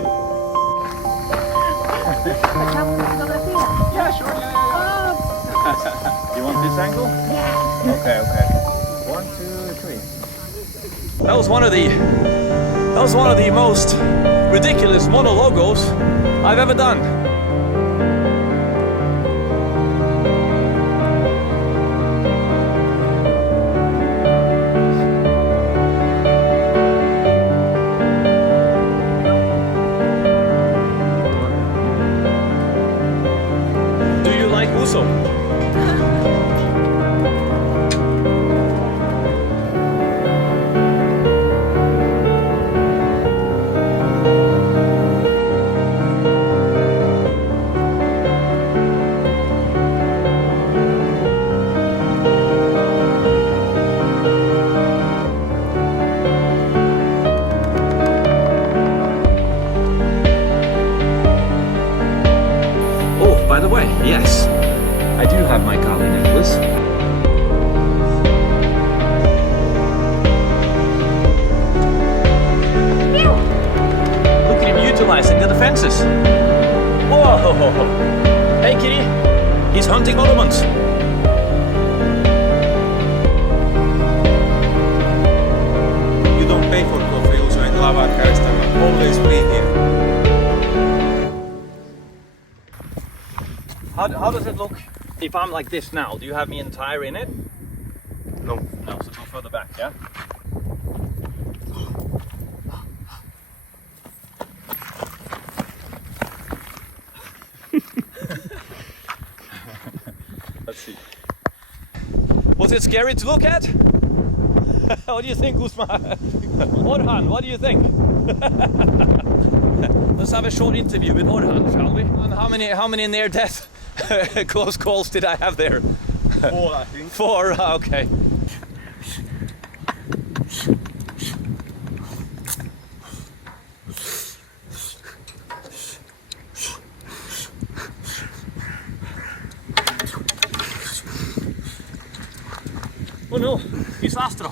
Yeah, sure. You want this angle? Yeah. Okay, okay. 1, 2, 3. That was one of the most ridiculous monologos I've ever done. Do you like Ouzo? By the way, yes, I do have my Kali necklace. Look at him utilizing the defenses. Whoa! Hey kitty, he's hunting Ottomans. You don't pay for Coffee Ouzo in Lavar Restaurant. Always free here. How does it look if I'm like this now? Do you have me entire in it? No. No, so go further back, yeah? Let's see. Was it scary to look at? What do you think, Usman? Orhan, what do you think? Let's have a short interview with Orhan, shall we? And how many near-death close calls did I have there? 4, I think. 4, okay. Oh no, disastro.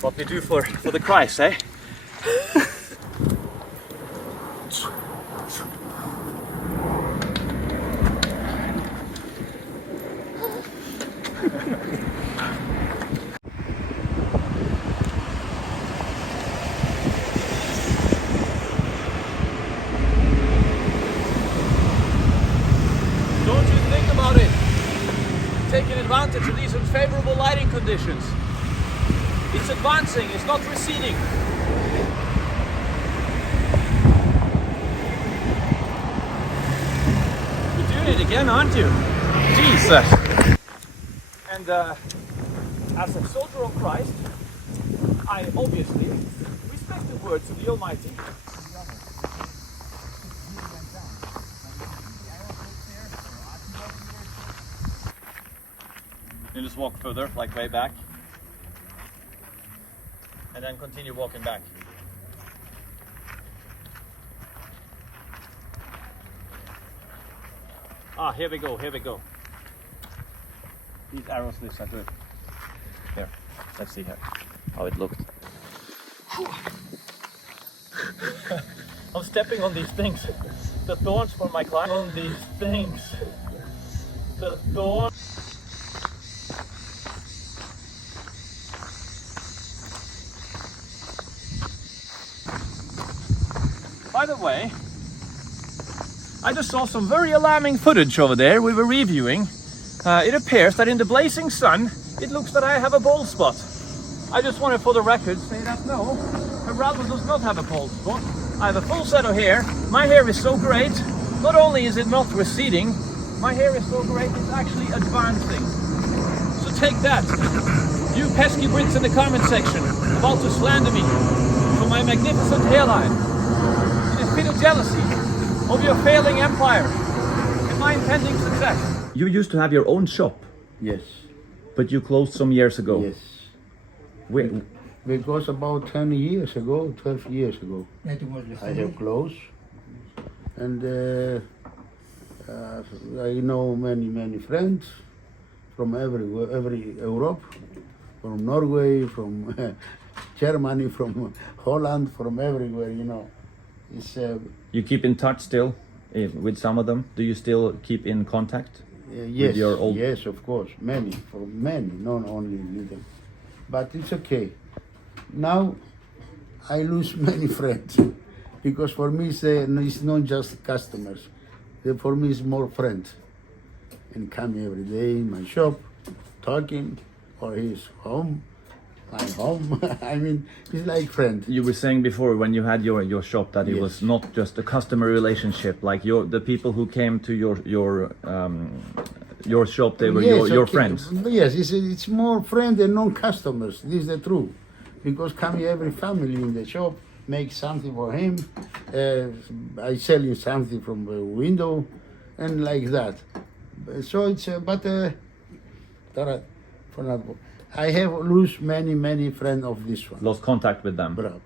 What we do for the Christ, eh? Don't you think about it? Taking advantage of these unfavorable lighting conditions. It's advancing, it's not receding. You're doing it again, aren't you? Jesus! And as a soldier of Christ, I obviously respect the words of the Almighty. You just walk further, like way back. And then continue walking back. Ah, here we go, here we go. These arrows listen to it. Here, let's see here how it looked. I'm stepping on these things. The thorns for my climb on these things. The thorns. By the way, I just saw some very alarming footage over there we were reviewing. It appears that in the blazing sun, it looks that I have a bald spot. I just wanted for the record to say that no, Rhodos does not have a bald spot. I have a full set of hair. My hair is so great. Not only is it not receding, my hair is so great it's actually advancing. So take that, you pesky Brits in the comment section, about to slander me for my magnificent hairline. It is bitter jealousy of your failing empire and my impending success. You used to have your own shop? Yes. But you closed some years ago? Yes. When? Because about 10 years ago, 12 years ago, I have closed. And I know many friends from everywhere, every Europe, from Norway, from Germany, from Holland, from everywhere, you know. It's, you keep in touch still with some of them? Do you still keep in contact? Yes, with your old... yes, of course, many, not only little. But it's okay. Now I lose many friends because for me it's not just customers. For me it's more friends. And come every day in my shop, talking, or he's home, I'm home. I mean, it's like friends. You were saying before when you had your shop that it Yes. was not just a customer relationship, like the people who came to your shop, they were Yes, your okay. friends. Yes, it's more friends than non-customers. This is the truth. Because come every family in the shop, make something for him. I sell you something from the window, and like that. So it's I have lose many friends of this one. Lost contact with them. Bro.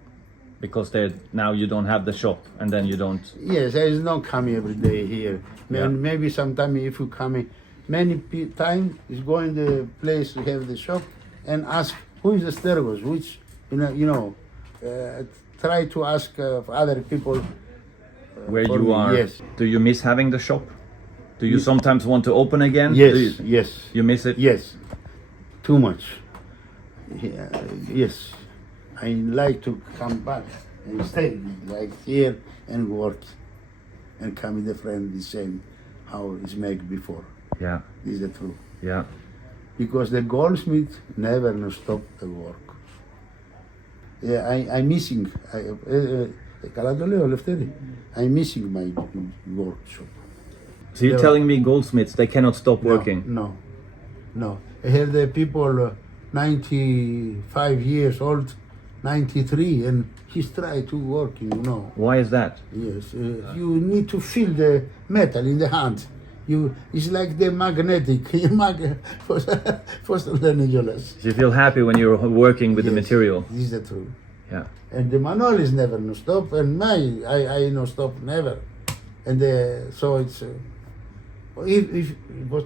Because now you don't have the shop, and then you don't. Yes, there is no coming every day here. Yeah. And maybe sometime if you come, many time is going the place to have the shop and ask who is the Stergos, which try to ask other people. Where you are. Yes. Do you miss having the shop? Do you sometimes want to open again? Yes, yes. You miss it? Yes, too much. Yeah, yes, I like to come back and stay like here and work and come with a friend the same how it's made before. Yeah. This is the truth. Yeah. Because the goldsmith never no stop the work. Yeah, I'm missing. I'm missing my workshop. So you're telling me goldsmiths, they cannot stop working? No. I have the people 95 years old, 93, and he's trying to work, Why is that? Yes, you need to feel the metal in the hand. It's like the magnetic for You feel happy when you're working with the material. This is the truth. Yeah. And the manual is never no stop, and I no stop never. And so it's if it was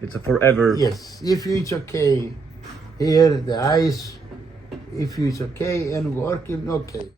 It's a forever. Yes, if it's okay here, the eyes, if it's okay and working, okay.